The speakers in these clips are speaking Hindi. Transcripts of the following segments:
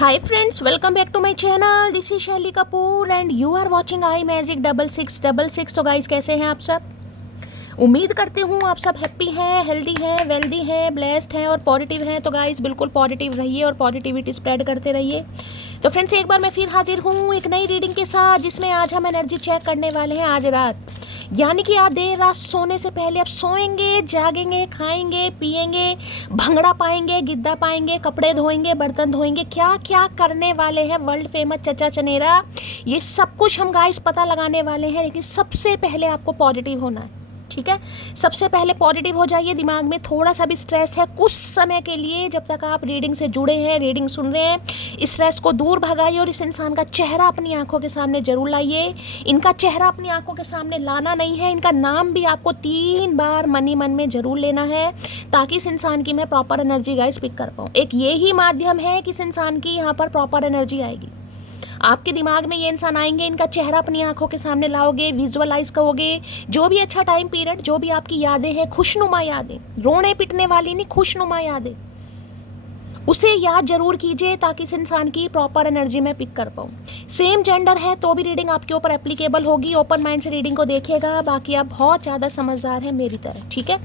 Hi friends, welcome back to my channel. This is Shelly Kapoor and you are watching I magic 6666। तो गाइस कैसे हैं आप सब? उम्मीद करती हूँ आप सब हैप्पी हैं, हेल्दी हैं, वेल्दी हैं, ब्लेस्ड हैं और पॉजिटिव हैं। तो गाइस बिल्कुल पॉजिटिव रहिए और पॉजिटिविटी स्प्रेड करते रहिए। तो फ्रेंड्स एक बार मैं फिर हाजिर हूँ एक नई रीडिंग के साथ, जिसमें आज हम एनर्जी चेक करने वाले हैं आज रात, यानी कि आज देर रात सोने से पहले आप सोएंगे, जागेंगे, खाएंगे, पिएंगे, भंगड़ा पाएंगे, गिद्दा पाएंगे, कपड़े धोएंगे, बर्तन धोएंगे, क्या क्या करने वाले हैं वर्ल्ड फेमस चचा चनेरा, ये सब कुछ हम गाइस पता लगाने वाले हैं। लेकिन सबसे पहले आपको पॉजिटिव होना है, ठीक है। सबसे पहले पॉजिटिव हो जाइए। दिमाग में थोड़ा सा भी स्ट्रेस है कुछ समय के लिए, जब तक आप रीडिंग से जुड़े हैं, रीडिंग सुन रहे हैं, इस स्ट्रेस को दूर भगाइए और इस इंसान का चेहरा अपनी आंखों के सामने जरूर लाइए। इनका चेहरा अपनी आंखों के सामने लाना नहीं है, इनका नाम भी आपको 3 बार मन में जरूर लेना है, ताकि इस इंसान की मैं प्रॉपर एनर्जी गाइस पिक कर पाऊँ। एक ये ही माध्यम है कि इस इंसान की यहाँ पर प्रॉपर एनर्जी आएगी। आपके दिमाग में ये इंसान आएंगे, इनका चेहरा अपनी आंखों के सामने लाओगे, विजुअलाइज करोगे। जो भी अच्छा टाइम पीरियड, जो भी आपकी यादें हैं, खुशनुमा यादें, रोने पिटने वाली नहीं, खुशनुमा यादें, उसे याद जरूर कीजिए, ताकि इस इंसान की प्रॉपर एनर्जी में पिक कर पाऊँ। सेम जेंडर है तो भी रीडिंग आपके ऊपर एप्लीकेबल होगी। ओपन माइंड से रीडिंग को देखिएगा, बाकी आप बहुत ज़्यादा समझदार हैं मेरी तरह, ठीक है।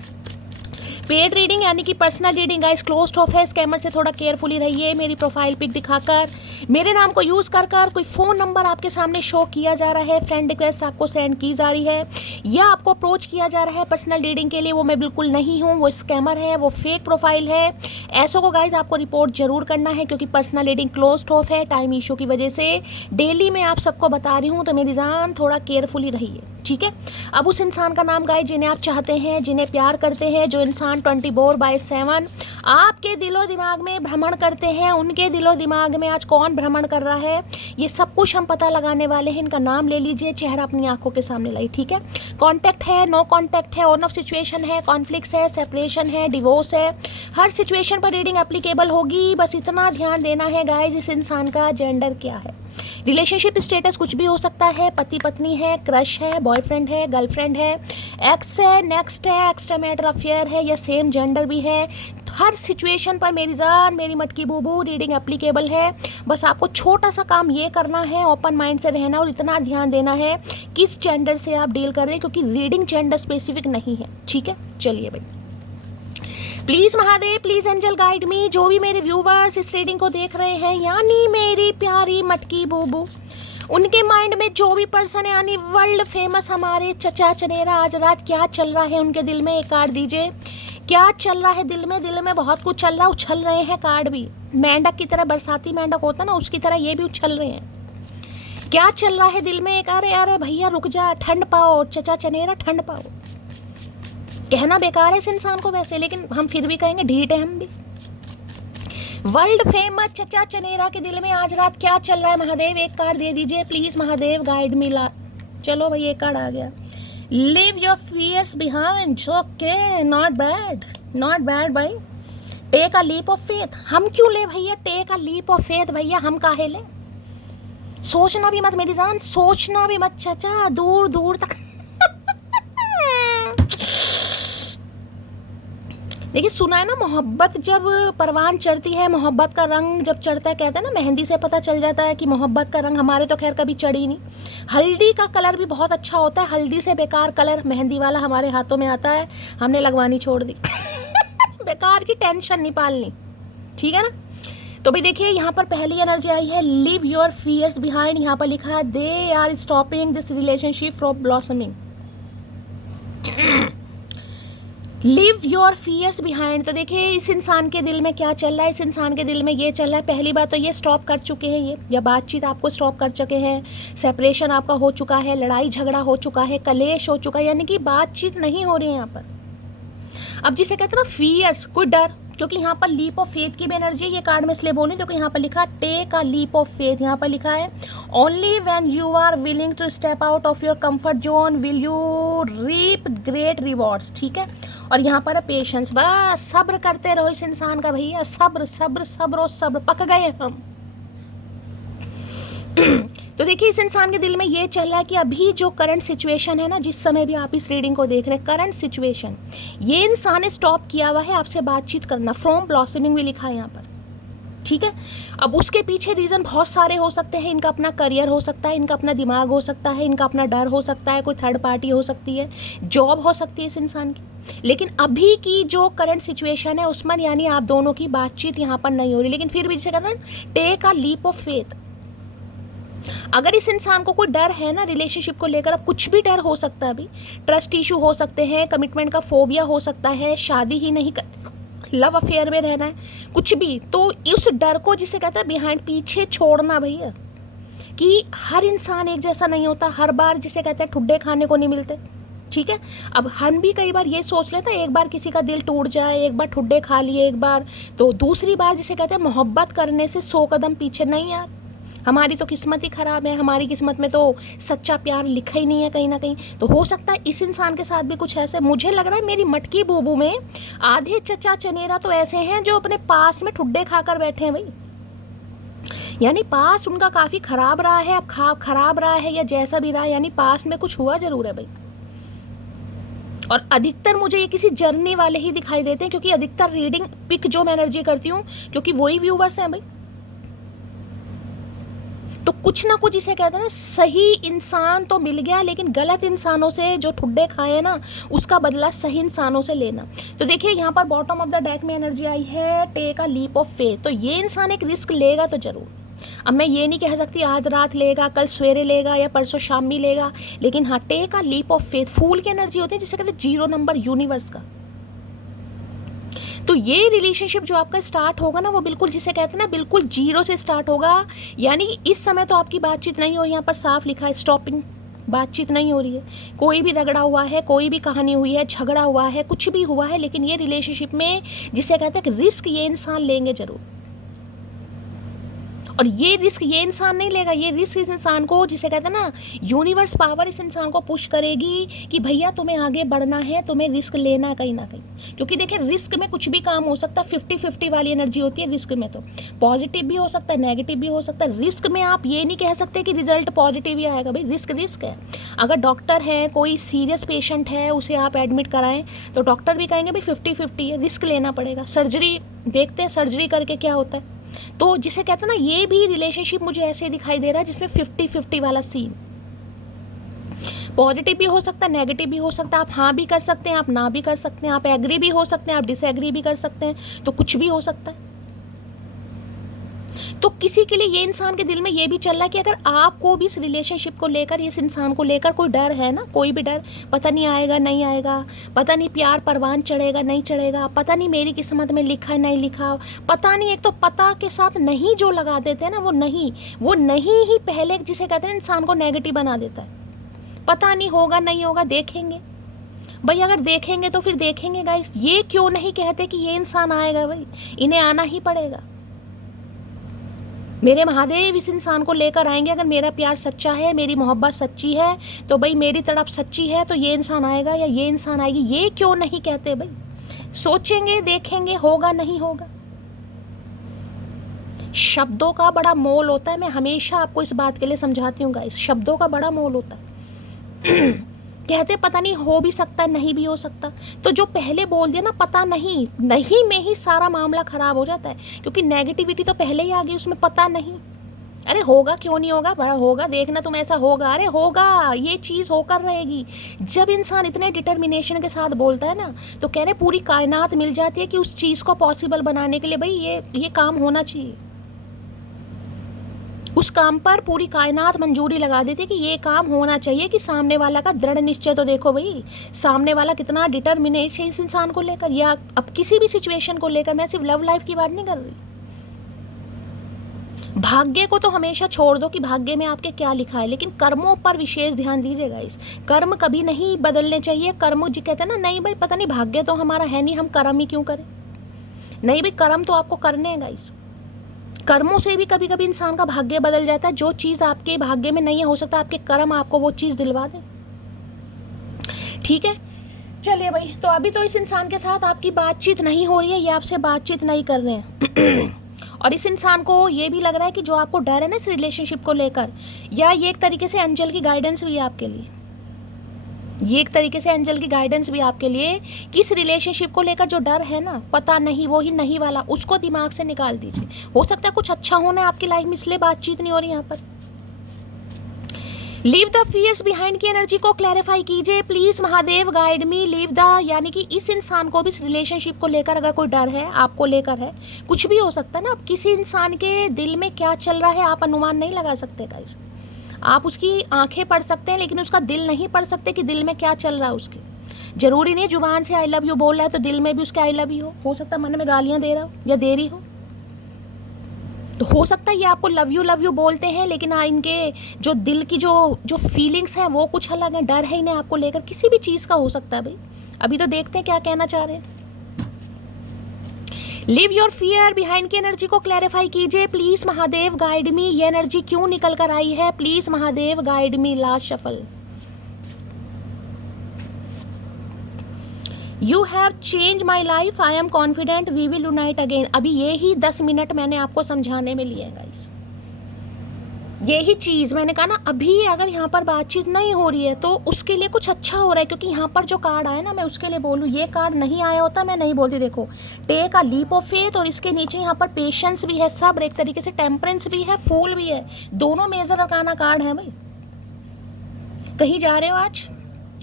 पेड रीडिंग यानी कि personal reading guys closed of है। स्कैमर से थोड़ा केयरफुली रहिए। मेरी प्रोफाइल पिक दिखाकर, मेरे नाम को यूज़ कर कोई फ़ोन नंबर आपके सामने शो किया जा रहा है, फ्रेंड रिक्वेस्ट आपको सेंड की जा रही है या आपको अप्रोच किया जा रहा है पर्सनल रीडिंग के लिए, वो मैं बिल्कुल नहीं हूँ, वो स्कैमर है, वो फेक प्रोफाइल है। ऐसों को गाइस आपको रिपोर्ट जरूर करना है, क्योंकि पर्सनल रीडिंग क्लोज्ड ऑफ है टाइम इशू की वजह से। डेली मैं आप सबको बता रही हूँ, तो मेरी जान थोड़ा केयरफुली रहिए, ठीक है। अब उस इंसान का नाम गाइस जिन्हें आप चाहते हैं, जिन्हें प्यार करते हैं, जो इंसान 24/7 आपके दिलो दिमाग में भ्रमण करते हैं, उनके दिलो दिमाग में आज कौन भ्रमण कर रहा है, ये सब कुछ हम पता लगाने वाले हैं। इनका नाम ले लीजिए, चेहरा अपनी आंखों के सामने लाई, ठीक है। कॉन्टैक्ट है, नो कॉन्टैक्ट है, ऑन ऑफ सिचुएशन है, कॉन्फ्लिक्ट्स है, सेपरेशन है, डिवोर्स है, हर सिचुएशन पर रीडिंग एप्लीकेबल होगी। बस इतना ध्यान देना है गाइस, इस इंसान का जेंडर क्या है। रिलेशनशिप स्टेटस कुछ भी हो सकता है, पति पत्नी है, क्रश है, बॉयफ्रेंड है, गर्लफ्रेंड है, एक्स है, नेक्स्ट है, एक्स्ट्रा मैटर अफेयर है, या सेम जेंडर भी है। हर सिचुएशन पर मेरी जान, मेरी मटकी बूबू रीडिंग एप्लीकेबल है। बस आपको छोटा सा काम ये करना है, ओपन माइंड से रहना और इतना ध्यान देना है किस जेंडर से आप डील कर रहे हैं, क्योंकि रीडिंग जेंडर स्पेसिफिक नहीं है, ठीक है। चलिए भाई, please Mahadev, please angel guide me. जो भी मेरे व्यूवर्स इस रीडिंग को देख रहे हैं, यानी मेरी प्यारी मटकी बूबू, उनके माइंड में जो भी पर्सन है, यानी वर्ल्ड फेमस हमारे चचा चनेरा, आज रात क्या चल रहा है उनके दिल में, एक कार्ड दीजिए। क्या चल रहा है दिल में? दिल में बहुत कुछ चल रहा है, उछल रहे हैं कार्ड भी। मेंढक की तरह, बरसाती मेंढक होता है ना, उसकी तरह ये भी उछल रहे हैं। क्या चल रहा है दिल में? एक अरे अरे भैया रुक जा, ठंड पाओ चचा चनेरा, ठंड पाओ। कहना बेकार है इस इंसान को वैसे, लेकिन हम फिर भी कहेंगे, ढीठ है हम भी। वर्ल्ड फेमस चचा चनेरा के दिल में आज रात क्या चल रहा है महादेव? एक कार्ड दे दीजिए प्लीज महादेव, गाइड मिला। चलो भाई, एक कार्ड आ गया। Leave your fears behind, okay, not bad भाई। Take a leap of faith. हम क्यों ले भैया take a leap of faith? भैया हम काहे ले? सोचना भी मत मेरी जान, सोचना भी मत चचा, दूर दूर तक। देखिए, सुना है ना, मोहब्बत जब परवान चढ़ती है, मोहब्बत का रंग जब चढ़ता है, कहते हैं ना मेहंदी से पता चल जाता है कि मोहब्बत का रंग। हमारे तो खैर कभी चढ़ी नहीं। हल्दी का कलर भी बहुत अच्छा होता है, हल्दी से बेकार कलर मेहंदी वाला हमारे हाथों में आता है, हमने लगवानी छोड़ दी। बेकार की टेंशन नहीं पालनी, ठीक है ना। तो भाई देखिए, यहाँ पर पहली एनर्जी आई है, लीव योर फियर्स बिहाइंड। यहाँ पर लिखा है, they are stopping this relationship from blossoming. Leave your fears behind. तो देखिए इस इंसान के दिल में क्या चल रहा है, इस इंसान के दिल में ये चल रहा है। पहली बात तो ये स्टॉप कर चुके हैं, ये या बातचीत आपको स्टॉप कर चुके हैं, सेपरेशन आपका हो चुका है, लड़ाई झगड़ा हो चुका है, कलेश हो चुका है, यानी कि बातचीत नहीं हो रही है यहाँ पर। अब जिसे कहते हैं ना फियर्स, कोई डर, क्योंकि यहाँ पर लीप ऑफ फेथ की भी एनर्जी है। ये कार्ड में इसलिए बोली क्योंकि यहाँ पर लिखा take a leap of faith. यहाँ पर लिखा है, only when you are willing to step out of your comfort zone will you reap great rewards, ठीक है। और यहाँ पर है पेशेंस। बस सब्र करते रहो इस इंसान का भैया, सब्र सब्र सब्र और सब्र। पक गए हम। तो देखिए इस इंसान के दिल में ये चल रहा है कि अभी जो करंट सिचुएशन है ना, जिस समय भी आप इस रीडिंग को देख रहे हैं, करंट सिचुएशन, ये इंसान ने स्टॉप किया हुआ है आपसे बातचीत करना। फ्रॉम ब्लॉसमिंग भी लिखा है यहाँ पर, ठीक है। अब उसके पीछे रीज़न बहुत सारे हो सकते हैं। इनका अपना करियर हो सकता है, इनका अपना दिमाग हो सकता है, इनका अपना डर हो सकता है, कोई थर्ड पार्टी हो सकती है, जॉब हो सकती है इस इंसान की। लेकिन अभी की जो करंट सिचुएशन है उसमें यानी आप दोनों की बातचीत यहाँ पर नहीं हो रही, लेकिन फिर भी जिसे कहते हैं take a leap of faith. अगर इस इंसान को कोई डर है ना रिलेशनशिप को लेकर, अब कुछ भी डर हो सकता है, अभी ट्रस्ट इशू हो सकते हैं, कमिटमेंट का फोबिया हो सकता है, शादी ही नहीं लव अफेयर में रहना है, कुछ भी, तो उस डर को जिसे कहते हैं बिहाइंड पीछे छोड़ना भैया, कि हर इंसान एक जैसा नहीं होता, हर बार जिसे कहते हैं ठुड्डे खाने को नहीं मिलते। ठीक है। अब हम भी कई बार ये सोच लेते हैं एक बार किसी का दिल टूट जाए, एक बार ठुड्डे खा लिए एक बार, तो दूसरी बार जिसे कहते हैं मोहब्बत करने से 100 कदम पीछे नहीं यार। हमारी तो किस्मत ही ख़राब है, हमारी किस्मत में तो सच्चा प्यार लिखा ही नहीं है कहीं ना कहीं। तो हो सकता है इस इंसान के साथ भी कुछ ऐसे, मुझे लग रहा है मेरी मटकी बूबू में आधे चचा चनेरा तो ऐसे हैं जो अपने पास में ठुड्डे खाकर बैठे हैं भाई, यानी पास उनका काफ़ी ख़राब रहा है, अब खराब रहा है या जैसा भी रहा, यानी पास में कुछ हुआ ज़रूर है भाई। और अधिकतर मुझे ये किसी जर्नी वाले ही दिखाई देते हैं, क्योंकि अधिकतर रीडिंग पिक जो मैं एनर्जी करती हूँ, क्योंकि वही व्यूवर्स हैं भाई। तो कुछ ना कुछ इसे कहते हैं ना, सही इंसान तो मिल गया, लेकिन गलत इंसानों से जो ठुड्डे खाए ना उसका बदला सही इंसानों से लेना। तो देखिए यहाँ पर बॉटम ऑफ द डेक में एनर्जी आई है take a leap of faith. तो ये इंसान एक रिस्क लेगा तो जरूर। अब मैं ये नहीं कह सकती आज रात लेगा, कल सवेरे लेगा या परसों शाम में लेगा, लेकिन हाँ take a leap of faith. फूल की एनर्जी होती है जिसे कहते हैं 0 नंबर यूनिवर्स का। तो ये रिलेशनशिप जो आपका स्टार्ट होगा ना वो बिल्कुल जिसे कहते हैं ना बिल्कुल 0 से स्टार्ट होगा। यानी इस समय तो आपकी बातचीत नहीं हो रही, यहाँ पर साफ लिखा है स्टॉपिंग, बातचीत नहीं हो रही है, कोई भी रगड़ा हुआ है, कोई भी कहानी हुई है, झगड़ा हुआ है, कुछ भी हुआ है, लेकिन ये रिलेशनशिप में जिसे कहते हैं रिस्क ये इंसान लेंगे जरूर। और ये रिस्क ये इंसान नहीं लेगा, ये रिस्क इस इंसान को जिसे कहते हैं ना यूनिवर्स पावर इस इंसान को पुश करेगी कि भैया तुम्हें आगे बढ़ना है, तुम्हें रिस्क लेना है कहीं ना कहीं। क्योंकि देखिए रिस्क में कुछ भी काम हो सकता है, 50-50 वाली एनर्जी होती है रिस्क में। तो पॉजिटिव भी हो सकता है, नेगेटिव भी हो सकता है। रिस्क में आप ये नहीं कह सकते कि रिजल्ट पॉजिटिव ही आएगा भाई, रिस्क रिस्क है। अगर डॉक्टर है, कोई सीरियस पेशेंट है, उसे आप एडमिट कराएं तो डॉक्टर भी कहेंगे भाई 50-50 है, रिस्क लेना पड़ेगा। सर्जरी देखते हैं, सर्जरी करके क्या होता है। तो जिसे कहते हैं ना ये भी रिलेशनशिप मुझे ऐसे दिखाई दे रहा है जिसमें 50-50 वाला सीन, पॉजिटिव भी हो सकता है, नेगेटिव भी हो सकता है। आप हाँ भी कर सकते हैं, आप ना भी कर सकते हैं, आप एग्री भी हो सकते हैं, आप डिसएग्री भी कर सकते हैं, तो कुछ भी हो सकता है। तो किसी के लिए ये इंसान के दिल में ये भी चल रहा है कि अगर आपको भी इस रिलेशनशिप को लेकर, इस इंसान को लेकर कोई डर है ना, कोई भी डर, पता नहीं आएगा नहीं आएगा, पता नहीं प्यार परवान चढ़ेगा नहीं चढ़ेगा, पता नहीं मेरी किस्मत में लिखा है नहीं लिखा, पता नहीं, एक तो पता के साथ नहीं जो लगा देते हैं ना, वो नहीं ही पहले जिसे कहते हैं इंसान को नेगेटिव बना देता है। पता नहीं होगा नहीं होगा, देखेंगे भाई, अगर देखेंगे तो फिर देखेंगे गाइस। ये क्यों नहीं कहते कि ये इंसान आएगा भाई, इन्हें आना ही पड़ेगा। मेरे महादेव इस इंसान को लेकर आएंगे, अगर मेरा प्यार सच्चा है, मेरी मोहब्बत सच्ची है, तो भाई मेरी तड़प सच्ची है, तो ये इंसान आएगा या ये इंसान आएगी। ये क्यों नहीं कहते भाई, सोचेंगे देखेंगे, होगा नहीं होगा। शब्दों का बड़ा मोल होता है, मैं हमेशा आपको इस बात के लिए समझाती हूँ गाइस, शब्दों का बड़ा मोल होता है। कहते पता नहीं हो भी सकता है, नहीं भी हो सकता, तो जो पहले बोल दिया ना पता नहीं, नहीं में ही सारा मामला खराब हो जाता है, क्योंकि नेगेटिविटी तो पहले ही आ गई उसमें, पता नहीं। अरे होगा क्यों नहीं होगा, बड़ा होगा, देखना तुम ऐसा होगा, अरे होगा, ये चीज़ होकर रहेगी। जब इंसान इतने डिटर्मिनेशन के साथ बोलता है ना, तो कह रहे पूरी कायनात मिल जाती है कि उस चीज़ को पॉसिबल बनाने के लिए भाई ये काम होना चाहिए। उस काम पर पूरी कायनात मंजूरी लगा देती है कि ये काम होना चाहिए, कि सामने वाला का दृढ़ निश्चय तो देखो भाई, सामने वाला कितना डिटर्मिनेट है इस इंसान को लेकर, या अब किसी भी सिचुएशन को लेकर। मैं सिर्फ लव लाइफ की बात नहीं कर रही। भाग्य को तो हमेशा छोड़ दो कि भाग्य में आपके क्या लिखा है, लेकिन कर्मों पर विशेष ध्यान दीजिएगा। इस कर्म कभी नहीं बदलने चाहिए। कर्म जी कहते हैं ना, नहीं भाई पता नहीं भाग्य तो हमारा है नहीं, हम कर्म ही क्यों करें। नहीं भाई कर्म तो आपको करने हैं गाइस। कर्मों से भी कभी कभी इंसान का भाग्य बदल जाता है। जो चीज़ आपके भाग्य में नहीं है, हो सकता है आपके कर्म आपको वो चीज़ दिलवा दें। ठीक है, चलिए भाई, तो अभी तो इस इंसान के साथ आपकी बातचीत नहीं हो रही है, ये आपसे बातचीत नहीं कर रहे हैं। और इस इंसान को ये भी लग रहा है कि जो आपको डर है ना इस रिलेशनशिप को लेकर, या ये एक तरीके से अंजल की गाइडेंस भी है आपके लिए। ये एक तरीके से एंजल की गाइडेंस भी आपके लिए, किस रिलेशनशिप को लेकर जो डर है ना, पता नहीं, वो ही नहीं वाला, उसको दिमाग से निकाल दीजिए। हो सकता है कुछ अच्छा होना है आपकी लाइफ में, इसलिए बातचीत नहीं हो रही यहाँ पर। लीव द फियर्स बिहाइंड की एनर्जी को क्लैरिफाई कीजिए please Mahadev, guide me. Leave the, यानी कि इस इंसान को भी, इस रिलेशनशिप को लेकर अगर कोई डर है, आपको लेकर है, कुछ भी हो सकता है ना। अब किसी इंसान के दिल में क्या चल रहा है आप अनुमान नहीं लगा सकते गाइस। आप उसकी आंखें पढ़ सकते हैं लेकिन उसका दिल नहीं पढ़ सकते कि दिल में क्या चल रहा है उसके। जरूरी नहीं जुबान से आई लव यू बोल रहा है तो दिल में भी उसके आई लव यू हो सकता है मन में गालियां दे रहा हो या दे रही हो। तो हो सकता है ये आपको लव यू बोलते हैं लेकिन इनके जो दिल की जो फीलिंग्स हैं वो कुछ अलग है, डर है इन्हें आपको लेकर, किसी भी चीज़ का हो सकता है भाई। अभी तो देखते हैं क्या कहना चाह रहे हैं। लिव योर फियर बिहाइंड की एनर्जी को क्लैरिफाई कीजिए प्लीज महादेव, गाइड मी। ये एनर्जी क्यों निकल कर आई है, please Mahadev, guide me. Last shuffle. You have change my life, I am confident we will unite again. अभी ये ही 10 मिनट मैंने आपको समझाने में लिए हैं गाइस। यही चीज़ मैंने कहा ना, अभी अगर यहाँ पर बातचीत नहीं हो रही है तो उसके लिए कुछ अच्छा हो रहा है, क्योंकि यहाँ पर जो कार्ड आया ना, मैं उसके लिए बोलूँ, ये कार्ड नहीं आया होता मैं नहीं बोलती। देखो, take a leap of faith, और इसके नीचे यहाँ पर पेशेंस भी है, सब्र, एक तरीके से टेम्परेंस भी है, फूल भी है, दोनों मेजर अरकाना कार्ड है भाई। कहीं जा रहे हो आज,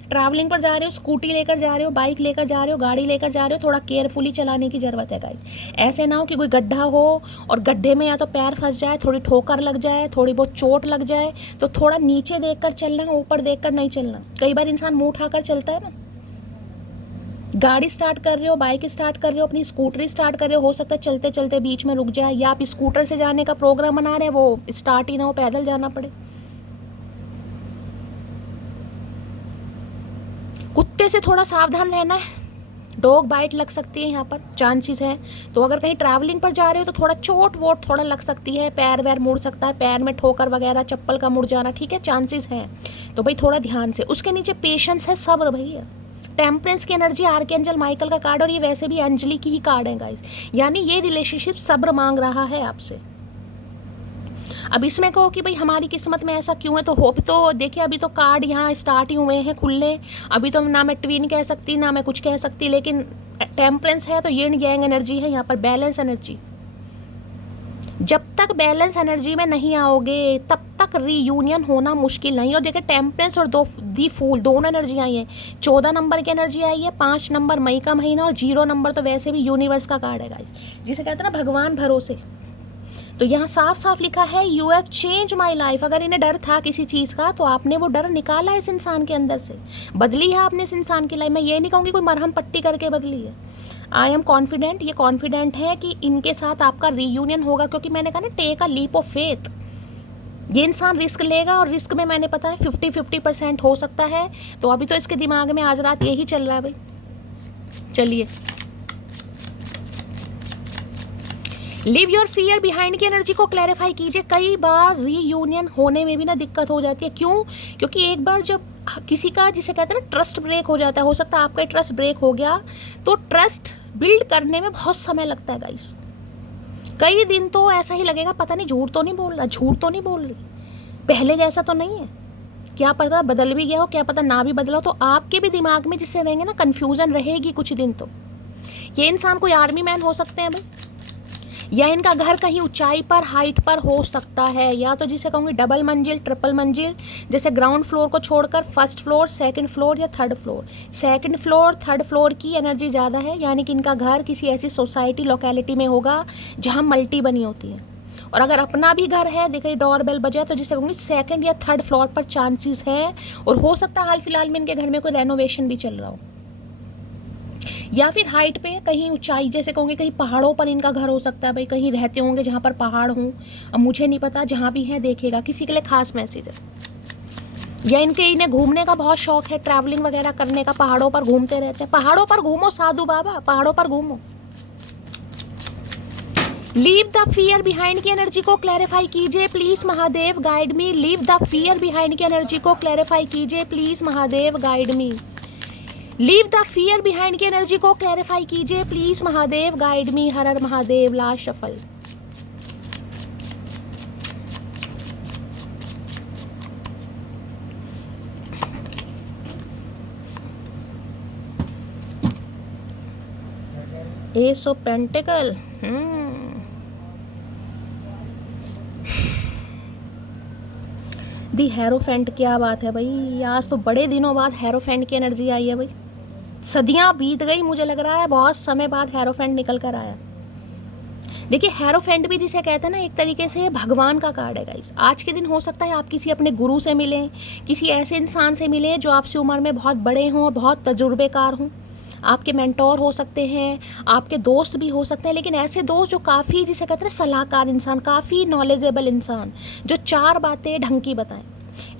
ट्रैवलिंग पर जा रहे हो, स्कूटी लेकर जा रहे हो, बाइक लेकर जा रहे हो, गाड़ी लेकर जा रहे हो, थोड़ा केयरफुली चलाने की ज़रूरत है गाइस। ऐसे ना हो कि कोई गड्ढा हो और गड्ढे में या तो पैर फंस जाए, थोड़ी ठोकर लग जाए, थोड़ी बहुत चोट लग जाए, तो थोड़ा नीचे देखकर चलना, ऊपर देखकर नहीं चलना। कई बार इंसान मुंह उठाकर चलता है ना। गाड़ी स्टार्ट कर रहे हो, बाइक स्टार्ट कर रहे हो, अपनी स्कूटरी स्टार्ट कर रहे हो सकता है चलते चलते बीच में रुक जाए, या आप स्कूटर से जाने का प्रोग्राम बना रहे हैं, वो स्टार्ट ही ना हो, पैदल जाना पड़े। कुत्ते से थोड़ा सावधान रहना है, डॉग बाइट लग सकती है, यहाँ पर चांसेस है। तो अगर कहीं ट्रैवलिंग पर जा रहे हो तो थोड़ा चोट वोट थोड़ा लग सकती है, पैर वैर मुड़ सकता है, पैर में ठोकर वगैरह, चप्पल का मुड़ जाना, ठीक है, चांसेस है। तो भाई थोड़ा ध्यान से। उसके नीचे पेशेंस है, सब्र भैया, टेम्परेंस की एनर्जी, आर्कएंजल माइकल का कार्ड, और ये वैसे भी अंजलि की ही कार्ड है गाइस। यानी ये रिलेशनशिप सब्र मांग रहा है आपसे। अब इसमें कहो कि भाई हमारी किस्मत में ऐसा क्यों है, तो होप तो देखिए, अभी तो कार्ड यहाँ स्टार्ट ही हुए हैं खुलने। अभी तो ना मैं ट्विन कह सकती ना मैं कुछ कह सकती, लेकिन टेम्परेंस है तो यिन यांग एनर्जी है यहाँ पर, बैलेंस एनर्जी। जब तक बैलेंस एनर्जी में नहीं आओगे तब तक रीयूनियन होना मुश्किल नहीं। और देखिए टेम्परेंस और दी फूल दोनों एनर्जी आई है। 14 नंबर की एनर्जी आई है, 5 नंबर मई का महीना, और 0 नंबर तो वैसे भी यूनिवर्स का कार्ड है गाइस, जिसे कहते हैं ना भगवान भरोसे। तो यहाँ साफ साफ लिखा है you have change my life. अगर इन्हें डर था किसी चीज़ का तो आपने वो डर निकाला इस इंसान के अंदर से, बदली है आपने इस इंसान की लाइफ। मैं ये नहीं कहूँगी कोई मरहम पट्टी करके बदली है। आई एम कॉन्फिडेंट, ये कॉन्फिडेंट है कि इनके साथ आपका रीयूनियन होगा, क्योंकि मैंने कहा ना take a leap of faith. ये इंसान रिस्क लेगा, और रिस्क में मैंने पता है 50-50% हो सकता है। तो अभी तो इसके दिमाग में आज रात यही चल रहा है भाई। चलिए, लिव योर फियर बिहाइंड की एनर्जी को क्लैरिफाई कीजिए। कई बार रीयूनियन होने में भी ना दिक्कत हो जाती है। क्यों? क्योंकि एक बार जब किसी का, जिसे कहते हैं ना, ट्रस्ट ब्रेक हो जाता है, हो सकता है आपका ट्रस्ट ब्रेक हो गया, तो ट्रस्ट बिल्ड करने में बहुत समय लगता है गाइस। कई दिन तो ऐसा ही लगेगा, पता नहीं झूठ तो नहीं बोल रहा, झूठ तो नहीं बोल रही, पहले जैसा तो नहीं है, क्या पता बदल भी गया हो, क्या पता ना भी बदला हो। तो आपके भी दिमाग में जिससे रहेंगे ना, कन्फ्यूजन रहेगी कुछ दिन। तो ये इंसान कोई आर्मी मैन हो सकते हैं भाई, या इनका घर कहीं ऊंचाई पर, हाइट पर हो सकता है, या तो जिसे कहूँगी डबल मंजिल, ट्रिपल मंजिल, जैसे ग्राउंड फ्लोर को छोड़कर फर्स्ट फ्लोर, सेकंड फ्लोर या third floor. Second floor, third floor की एनर्जी ज़्यादा है, यानी कि इनका घर किसी ऐसी सोसाइटी, लोकेलिटी में होगा जहाँ मल्टी बनी होती है। और अगर अपना भी घर है, देखिए डोर बेल बजा, तो जिसे कहूँगी सेकंड या थर्ड फ्लोर पर चांसेस है। और हो सकता है हाल फिलहाल में इनके घर में कोई रेनोवेशन भी चल रहा हो, या फिर हाइट पे कहीं ऊंचाई, जैसे कहूँगी कहीं पहाड़ों पर इनका घर हो सकता है भाई, कहीं रहते होंगे जहाँ पर पहाड़ हों। अब मुझे नहीं पता, जहाँ भी है देखेगा, किसी के लिए खास मैसेज है। या इन्हें घूमने का बहुत शौक है, ट्रैवलिंग वगैरह करने का, पहाड़ों पर घूमते रहते हैं। पहाड़ों पर घूमो साधु बाबा, पहाड़ों पर घूमो। लीव द फियर बिहाइंड की एनर्जी को क्लैरिफाई कीजिए please Mahadev, guide me. Leave the fear behind की एनर्जी को क्लैरिफाई कीजिए please Mahadev, guide me. Leave the fear behind की एनर्जी को क्लैरिफाई कीजिए प्लीज महादेव, गाइड मी। हर हर Mahadev. Last shuffle. S of pentacle, the hierophant, क्या बात है भाई, आज तो बड़े दिनों बाद हेरोफेंट की एनर्जी आई है भाई। सदियां बीत गई, मुझे लग रहा है बहुत समय बाद हेरोफेंट निकल कर आया। देखिए हेरोफेंट भी जिसे कहते हैं ना, एक तरीके से भगवान का कार्ड है गाइस। आज के दिन हो सकता है आप किसी अपने गुरु से मिलें, किसी ऐसे इंसान से मिलें जो आपसे उम्र में बहुत बड़े हों और बहुत तजुर्बेकार हों। आपके मेंटोर हो सकते हैं, आपके दोस्त भी हो सकते हैं, लेकिन ऐसे दोस्त जो काफ़ी जिसे कहते हैं सलाहकार इंसान, काफ़ी नॉलेजेबल इंसान, जो 4 बातें ढंग की बताएं।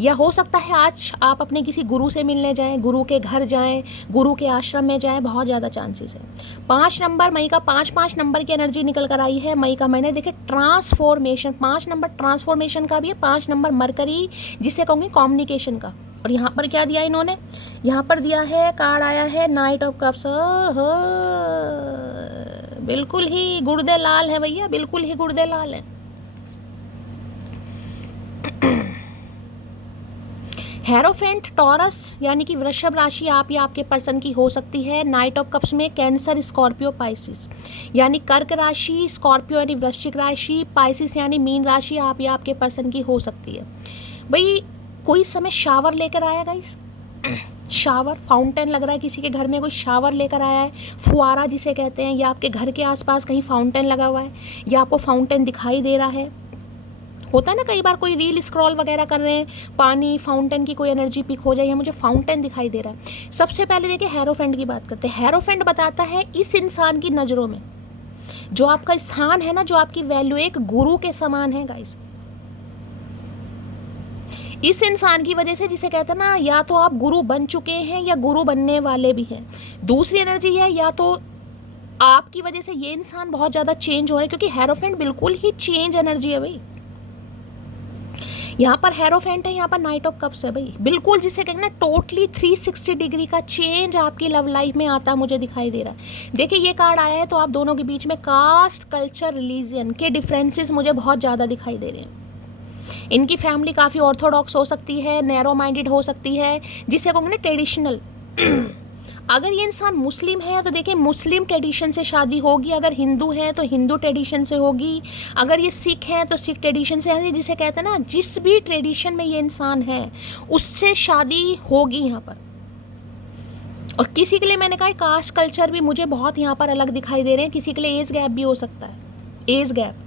या हो सकता है आज आप अपने किसी गुरु से मिलने जाएं, गुरु के घर जाएं, गुरु के आश्रम में जाएं, बहुत ज़्यादा चांसेस है। 5 नंबर, मई का 5 नंबर की एनर्जी निकल कर आई है। मई का महीने देखिए ट्रांसफॉर्मेशन, 5 नंबर ट्रांसफॉर्मेशन का भी है, 5 नंबर मरकरी जिसे कहूँगी कम्युनिकेशन का। और यहाँ पर क्या दिया इन्होंने, यहाँ पर दिया है, कार्ड आया है नाइट ऑफ कप्स। बिल्कुल ही गुर्दे लाल है भैया, बिल्कुल ही गुर्दे लाल है। हेरोफेंट टॉरस यानी कि वृषभ राशि आप या आपके पर्सन की हो सकती है। नाइट ऑफ कप्स में कैंसर, स्कॉर्पियो, पाइसिस, यानी कर्क राशि, स्कॉर्पियो यानी वृश्चिक राशि, पाइसिस यानी मीन राशि आप या आपके पर्सन की हो सकती है। भाई कोई समय शावर लेकर आया गाइस, शावर, फाउंटेन लग रहा है किसी के घर में, कोई शावर लेकर आया है, फुआरा जिसे कहते हैं, या आपके घर के आसपास कहीं फाउंटेन लगा हुआ है, या आपको फाउंटेन दिखाई दे रहा है। होता है ना कई बार कोई रील स्क्रॉल वगैरह कर रहे हैं, पानी फाउंटेन की कोई एनर्जी पिक हो जाए, या मुझे फाउंटेन दिखाई दे रहा है। सबसे पहले देखिए हेरोफेंट की बात करते हैं। हेरोफेंट बताता है इस इंसान की नज़रों में जो आपका स्थान है ना, जो आपकी वैल्यू एक गुरु के समान है गाइस। इस इंसान की वजह से जिसे कहते हैं ना, या तो आप गुरु बन चुके हैं या गुरु बनने वाले भी हैं। दूसरी एनर्जी है या तो आपकी वजह से ये इंसान बहुत ज़्यादा चेंज हो रहा है, क्योंकि हेरोफेंट बिल्कुल ही चेंज एनर्जी है भाई। यहाँ पर हेरोफेंट है, यहाँ पर नाइट ऑफ कप्स है भाई, बिल्कुल जिसे कहना टोटली 360 डिग्री का चेंज आपकी लव लाइफ में आता मुझे दिखाई दे रहा है। देखिए ये कार्ड आया है तो आप दोनों के बीच में कास्ट, कल्चर, रिलीजन के डिफरेंसेस मुझे बहुत ज़्यादा दिखाई दे रहे हैं। इनकी फैमिली काफ़ी ऑर्थोडॉक्स हो सकती है, नैरो माइंडेड हो सकती है, जिसे कहूँगे ना ट्रेडिशनल। अगर ये इंसान मुस्लिम है तो देखिए मुस्लिम ट्रेडिशन से शादी होगी, अगर हिंदू है तो हिंदू ट्रेडिशन से होगी, अगर ये सिख है तो सिख ट्रेडिशन से है, जिसे कहते हैं ना जिस भी ट्रेडिशन में ये इंसान है उससे शादी होगी यहाँ पर। और किसी के लिए मैंने कहा कास्ट कल्चर भी मुझे बहुत यहाँ पर अलग दिखाई दे रहे हैं। किसी के लिए एज गैप भी हो सकता है, एज गैप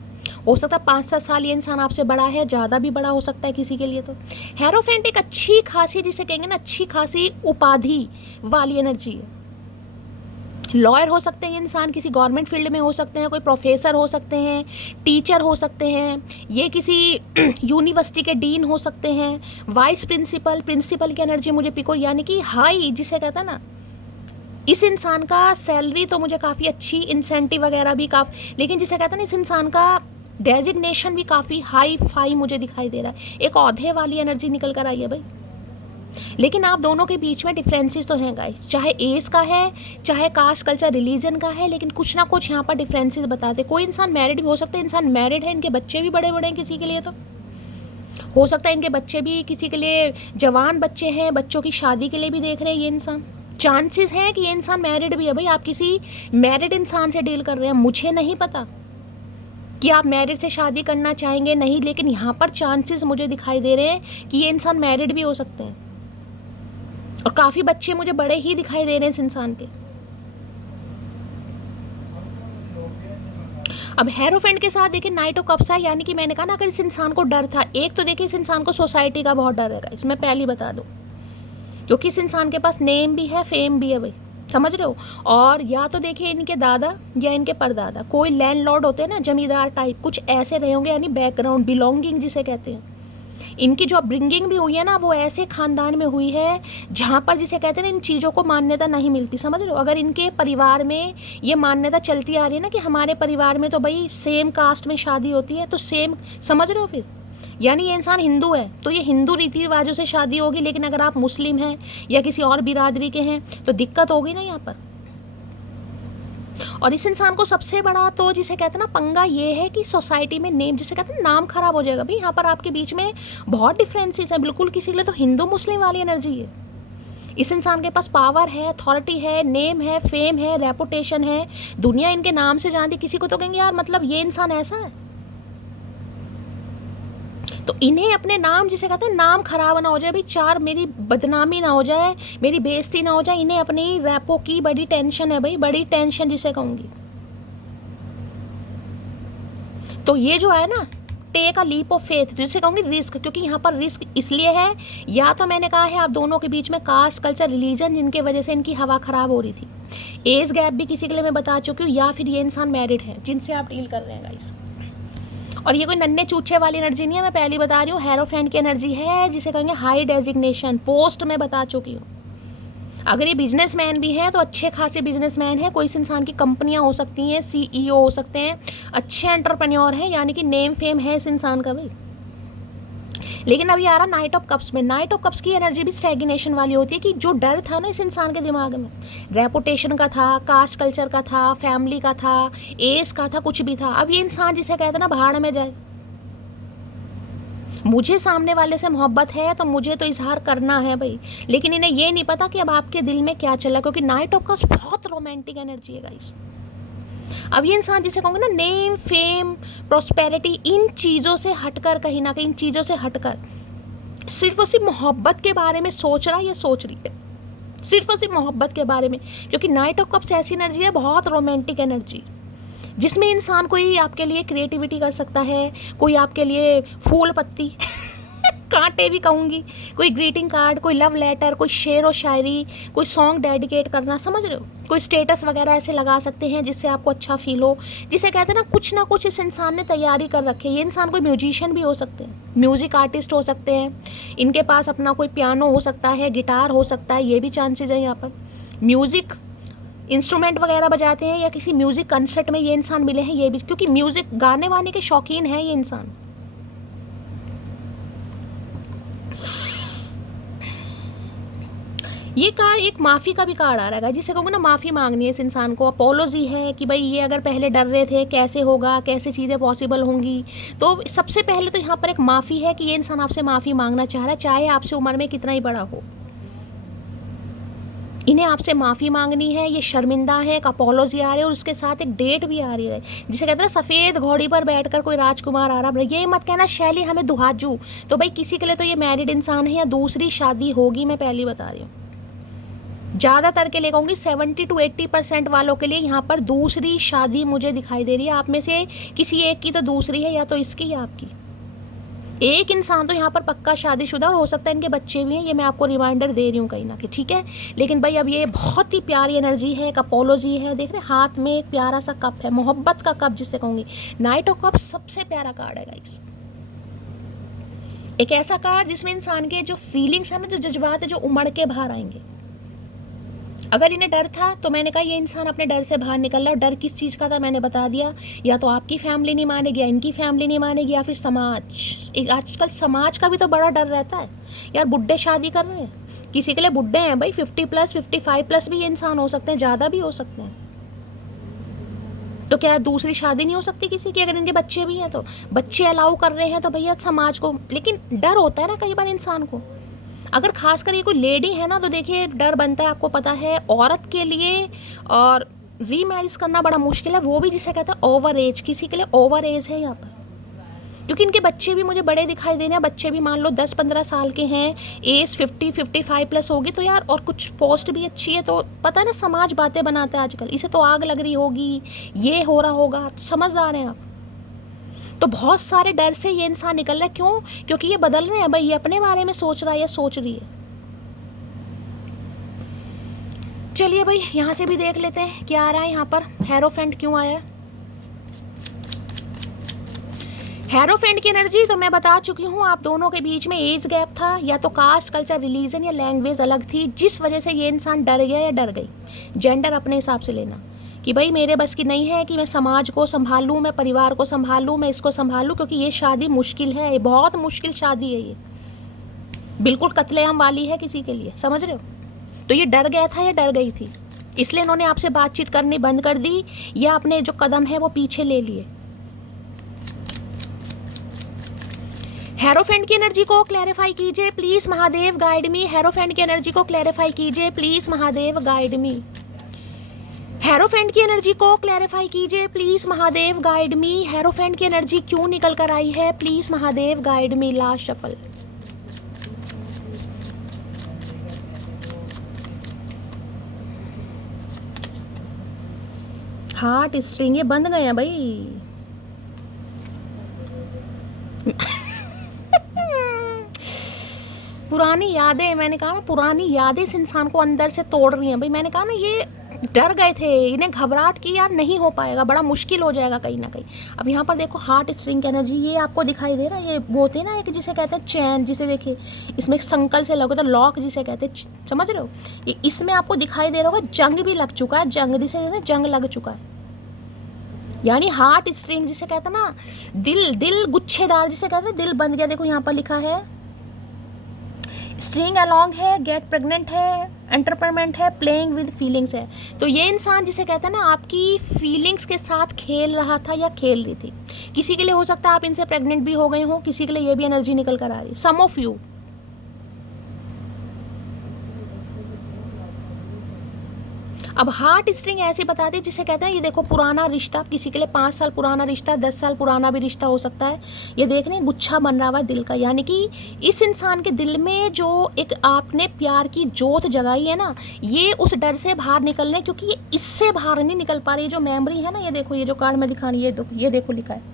हो सकता है 5-7 साल ये इंसान आपसे बड़ा है, ज़्यादा भी बड़ा हो सकता है किसी के लिए। तो हेरोफेंट एक अच्छी खासी, जिसे कहेंगे ना अच्छी खासी उपाधि वाली एनर्जी है। लॉयर हो सकते हैं ये इंसान, किसी गवर्नमेंट फील्ड में हो सकते हैं, कोई प्रोफेसर हो सकते हैं, टीचर हो सकते हैं, ये किसी यूनिवर्सिटी के डीन हो सकते हैं, वाइस प्रिंसिपल, प्रिंसिपल की एनर्जी मुझे पिको, यानी कि हाई जिसे कहता है ना। इस इंसान का सैलरी तो मुझे काफ़ी अच्छी, इंसेंटिव वगैरह भी काफ़ी, लेकिन जिसे कहते हैं ना इस इंसान का डेजिग्नेशन भी काफ़ी हाई फाई मुझे दिखाई दे रहा है। एक औहदे वाली एनर्जी निकल कर आई है भाई। लेकिन आप दोनों के बीच में डिफरेंसेस तो हैं गाइस, चाहे एज का है, चाहे कास्ट, कल्चर, रिलीजन का है, लेकिन कुछ ना कुछ यहाँ पर डिफरेंसेस बताते। कोई इंसान मैरिड भी हो सकता है, इंसान मैरिड है, इनके बच्चे भी बड़े बड़े हैं किसी के लिए, तो हो सकता है इनके बच्चे भी किसी के लिए जवान बच्चे हैं, बच्चों की शादी के लिए भी देख रहे हैं ये इंसान। चांसेस हैं कि ये इंसान मैरिड भी है भाई। आप किसी मैरिड इंसान से डील कर रहे हैं, मुझे नहीं पता कि आप मैरिड से शादी करना चाहेंगे नहीं, लेकिन यहाँ पर चांसेस मुझे दिखाई दे रहे हैं कि ये इंसान मैरिड भी हो सकते हैं। और काफ़ी बच्चे मुझे बड़े ही दिखाई दे रहे हैं इस इंसान के। अब हेरोफेंट के साथ देखिए नाइट ऑफ कप्स है, यानी कि मैंने कहा ना अगर इस इंसान को डर था, एक तो देखिए इस इंसान को सोसाइटी का बहुत डर है, इसमें पहली बता दूँ, क्योंकि इस इंसान के पास नेम भी है, फेम भी है भाई, समझ रहे हो। और या तो देखिए इनके दादा या इनके परदादा कोई लैंडलॉर्ड होते हैं ना, जमींदार टाइप कुछ ऐसे रहे होंगे, यानी बैकग्राउंड बिलोंगिंग जिसे कहते हैं। इनकी जो ब्रिंगिंग भी हुई है ना, वो ऐसे खानदान में हुई है जहाँ पर जिसे कहते हैं ना इन चीज़ों को मान्यता नहीं मिलती, समझ रहे हो। अगर इनके परिवार में ये मान्यता चलती आ रही है ना कि हमारे परिवार में तो भाई सेम कास्ट में शादी होती है, तो सेम, समझ रहे हो फिर, यानी ये इंसान हिंदू है तो ये हिंदू रीति रिवाजों से शादी होगी। लेकिन अगर आप मुस्लिम हैं या किसी और बिरादरी के हैं तो दिक्कत होगी ना यहाँ पर। और इस इंसान को सबसे बड़ा तो जिसे कहते हैं ना पंगा ये है कि सोसाइटी में नेम, जिसे कहते हैं नाम खराब हो जाएगा भाई। यहाँ पर आपके बीच में बहुत डिफरेंसेस हैं, बिल्कुल किसी के लिए तो हिंदू मुस्लिम वाली एनर्जी है। इस इंसान के पास पावर है, अथॉरिटी है, नेम है, फेम है, रेपुटेशन है, दुनिया इनके नाम से जानती। किसी को तो कहेंगे यार मतलब ये इंसान ऐसा है। तो इन्हें अपने नाम, जिसे कहते हैं नाम खराब ना हो जाए भाई, चार मेरी बदनामी ना हो जाए, मेरी बेइज्जती ना हो जाए, इन्हें अपनी रैपो की बड़ी टेंशन है भाई, बड़ी टेंशन जिसे कहूँगी। तो ये जो है ना, take a leap of faith, जिसे कहूँगी रिस्क, क्योंकि यहाँ पर रिस्क इसलिए है, या तो मैंने कहा है आप दोनों के बीच में कास्ट, कल्चर, रिलीजन, जिनके वजह से इनकी हवा खराब हो रही थी, एज गैप भी किसी के लिए मैं बता चुकी हूँ, या फिर ये इंसान मैरिड है जिनसे आप डील कर रहे हैं गाइस। और ये कोई नन्हे चूचे वाली एनर्जी नहीं है, मैं पहले बता रही हूँ, हेरोफेंट की एनर्जी है, जिसे कहेंगे हाई डेजिग्नेशन पोस्ट में बता चुकी हूँ। अगर ये बिजनेसमैन भी हैं तो अच्छे खासे बिजनेसमैन हैं, कोई इस इंसान की कंपनियां हो सकती हैं, सीईओ हो सकते हैं, अच्छे एंटरप्रेन्योर हैं, यानी कि नेम फेम है इस इंसान का भाई। लेकिन अभी आ रहा नाइट ऑफ कप्स में। नाइट ऑफ कप्स की एनर्जी भी स्टैग्नेशन वाली होती है, कि जो डर था ना इस इंसान के दिमाग में, रेपुटेशन का था, कास्ट कल्चर का था, फैमिली का था, एज का था, कुछ भी था, अब ये इंसान जिसे कहते हैं ना भाड़ में जाए। मुझे सामने वाले से मोहब्बत है तो मुझे तो इजहार करना है भाई, लेकिन इन्हें ये नहीं पता कि अब आपके दिल में क्या चला, क्योंकि नाइट ऑफ कप्स बहुत रोमांटिक एनर्जी है गाइस। अब ये इंसान जिसे कहूँगे ना नेम फेम प्रॉस्पेरिटी, इन चीज़ों से हटकर, कहीं ना कहीं इन चीज़ों से हटकर सिर्फ और सिर्फ मोहब्बत के बारे में सोच रहा है या सोच रही है, सिर्फ और सिर्फ मोहब्बत के बारे में। क्योंकि नाइट ऑफ कप्स ऐसी एनर्जी है, बहुत रोमांटिक एनर्जी, जिसमें इंसान कोई आपके लिए क्रिएटिविटी कर सकता है, कोई आपके लिए फूल पत्ती कांटे भी कहूँगी, कोई ग्रीटिंग कार्ड, कोई लव लेटर, कोई शेर व शायरी, कोई सॉन्ग डेडिकेट करना, समझ रहे हो, कोई स्टेटस वगैरह ऐसे लगा सकते हैं जिससे आपको अच्छा फील हो, जिसे कहते हैं ना कुछ इस इंसान ने तैयारी कर रखी है। ये इंसान कोई म्यूजिशियन भी हो सकते हैं, म्यूजिक आर्टिस्ट हो सकते हैं, इनके पास अपना कोई पियानो हो सकता है, गिटार हो सकता है, ये भी चांसेज है यहाँ पर। म्यूज़िक इंस्ट्रूमेंट वगैरह बजाते हैं, या किसी म्यूज़िक कंसर्ट में ये इंसान मिले हैं, ये भी, क्योंकि म्यूज़िक गाने वाने के शौकीन है ये इंसान। ये कार्ड एक माफ़ी का भी कार्ड आ रहा है, जिसे कहूँगा ना माफ़ी मांगनी है इस इंसान को, अपोलॉजी है कि भाई ये अगर पहले डर रहे थे कैसे होगा, कैसे चीज़ें पॉसिबल होंगी, तो सबसे पहले तो यहाँ पर एक माफ़ी है कि ये इंसान आपसे माफ़ी मांगना चाह रहा है, चाहे आपसे उम्र में कितना ही बड़ा हो, इन्हें आपसे माफ़ी मांगनी है, ये शर्मिंदा है, एक अपोलॉजी आ रही है, और उसके साथ एक डेट भी आ रही है, जिसे कहते हैं ना सफ़ेद घोड़ी पर बैठकर कोई राजकुमार आ रहा है। ये मत कहना शैली हमें दुहाजू, तो भाई किसी के लिए तो ये मैरिड इंसान है या दूसरी शादी होगी, मैं पहले बता रही हूँ। ज़्यादातर के लिए कहूँगी 70 to 80% वालों के लिए यहाँ पर दूसरी शादी मुझे दिखाई दे रही है। आप में से किसी एक की तो दूसरी है, या तो इसकी या आपकी। एक इंसान तो यहाँ पर पक्का शादीशुदा, और हो सकता है इनके बच्चे भी हैं, ये मैं आपको रिमाइंडर दे रही हूँ कहीं ना कहीं, ठीक है। लेकिन भाई अब ये बहुत ही प्यारी एनर्जी है, एक अपोलॉजी है, देख रहे हाथ में एक प्यारा सा कप है, मोहब्बत का कप जिसे कहूँगी। नाइट ऑफ कप सबसे प्यारा कार्ड है गाइस, एक ऐसा कार्ड जिसमें इंसान के जो फीलिंग्स है ना, जो जज्बात है, जो उमड़ के बाहर आएंगे। अगर इन्हें डर था तो मैंने कहा ये इंसान अपने डर से बाहर निकल रहा है। डर किस चीज़ का था मैंने बता दिया, या तो आपकी फैमिली नहीं मानेगी, या इनकी फैमिली नहीं मानेगी, या फिर समाज। आजकल समाज का भी तो बड़ा डर रहता है यार, बुड्ढे शादी कर रहे हैं, किसी के लिए बुड्ढे हैं भाई 50+, 55+ भी ये इंसान हो सकते हैं, ज़्यादा भी हो सकते हैं। तो क्या दूसरी शादी नहीं हो सकती किसी की? अगर इनके बच्चे भी हैं तो बच्चे अलाउ कर रहे हैं तो भैया समाज को, लेकिन डर होता है ना कई बार इंसान को। अगर खासकर ये कोई लेडी है ना तो देखिए डर बनता है, आपको पता है औरत के लिए, और रीमैरिज करना बड़ा मुश्किल है, वो भी जिसे कहते हैं ओवर एज, किसी के लिए ओवर एज है यहाँ पर, क्योंकि इनके बच्चे भी मुझे बड़े दिखाई दे रहे हैं। बच्चे भी मान लो 10-15 साल के हैं, एज 50-55+ होगी तो यार, और कुछ पोस्ट भी अच्छी है, तो पता है ना समाज बातें बनाता है आजकल, इसे तो आग लग रही होगी, ये हो रहा होगा, समझदार हैं आप। तो बहुत सारे डर से ये इंसान निकल रहा है, क्यों? क्योंकि ये बदल रहे हैं भाई, ये अपने बारे में सोच रहा है या सोच रही है। चलिए भाई यहाँ से भी देख लेते हैं क्या आ रहा है यहाँ पर, हेरोफेंट क्यों आया। हेरोफेंट की एनर्जी तो मैं बता चुकी हूँ, आप दोनों के बीच में एज गैप था, या तो कास्ट कल्चर रिलीजन या लैंग्वेज अलग थी, जिस वजह से ये इंसान डर गया या डर गई। जेंडर अपने हिसाब से लेना कि भाई मेरे बस की नहीं है कि मैं समाज को संभाल लूँ, मैं परिवार को संभाल लूँ, मैं इसको संभाल लूँ, क्योंकि ये शादी मुश्किल है, ये बहुत मुश्किल शादी है, ये बिल्कुल कत्लेआम वाली है किसी के लिए, समझ रहे हो। तो ये डर गया था या डर गई थी, इसलिए इन्होंने आपसे बातचीत करनी बंद कर दी, या अपने जो कदम है वो पीछे ले लिए। हेरोफेंट की एनर्जी को क्लैरिफाई कीजिए please Mahadev guide me. Hierophant की एनर्जी को क्लैरिफाई कीजिए please Mahadev guide me. Hierophant की एनर्जी को क्लैरिफाई कीजिए please Mahadev guide me. Hierophant की एनर्जी क्यों निकल कर आई है, please Mahadev guide me. Last shuffle. Heart string ये बंद गए हैं भाई। पुरानी यादें, मैंने कहा ना पुरानी यादें इस इंसान को अंदर से तोड़ रही हैं भाई। मैंने कहा ना ये डर गए थे, इन्हें घबराहट की यार नहीं हो पाएगा, बड़ा मुश्किल हो जाएगा कहीं ना कहीं। अब यहाँ पर देखो हार्ट स्ट्रिंग की एनर्जी ये आपको दिखाई दे रहा है। ये वो होती है ना एक जिसे कहते हैं चैन, जिसे देखिए इसमें एक संकल से लगे तो लॉक जिसे कहते हैं, समझ रहे हो। ये इसमें आपको दिखाई दे रहा होगा जंग भी लग चुका है, जंग जिसे जंग लग चुका है। यानी हार्ट स्ट्रिंग जिसे कहते हैं ना, दिल गुच्छेदार जिसे कहते हैं, दिल बंद गया। देखो यहाँ पर लिखा है स्ट्रिंग अलॉन्ग है, गेट प्रेग्नेंट है, एंटरटेनमेंट है, प्लेइंग विद फीलिंग्स है। तो ये इंसान जिसे कहते हैं ना आपकी फीलिंग्स के साथ खेल रहा था या खेल रही थी। किसी के लिए हो सकता है आप इनसे प्रेग्नेंट भी हो गए हो, किसी के लिए ये भी एनर्जी निकल कर आ रही है, सम ऑफ यू। अब हार्ट स्ट्रिंग ऐसे बताती है जिसे कहते हैं ये देखो पुराना रिश्ता, किसी के लिए 5 साल पुराना रिश्ता, 10 साल पुराना भी रिश्ता हो सकता है। ये देख रहे हैं गुच्छा बन रहा हुआ दिल का, यानी कि इस इंसान के दिल में जो एक आपने प्यार की जोत जगाई है ना, ये उस डर से बाहर निकलने, क्योंकि ये इससे बाहर नहीं निकल पा रही। जो मेमोरी है ना, ये देखो ये जो कार्ड में दिखानी, ये देखो लिखा है,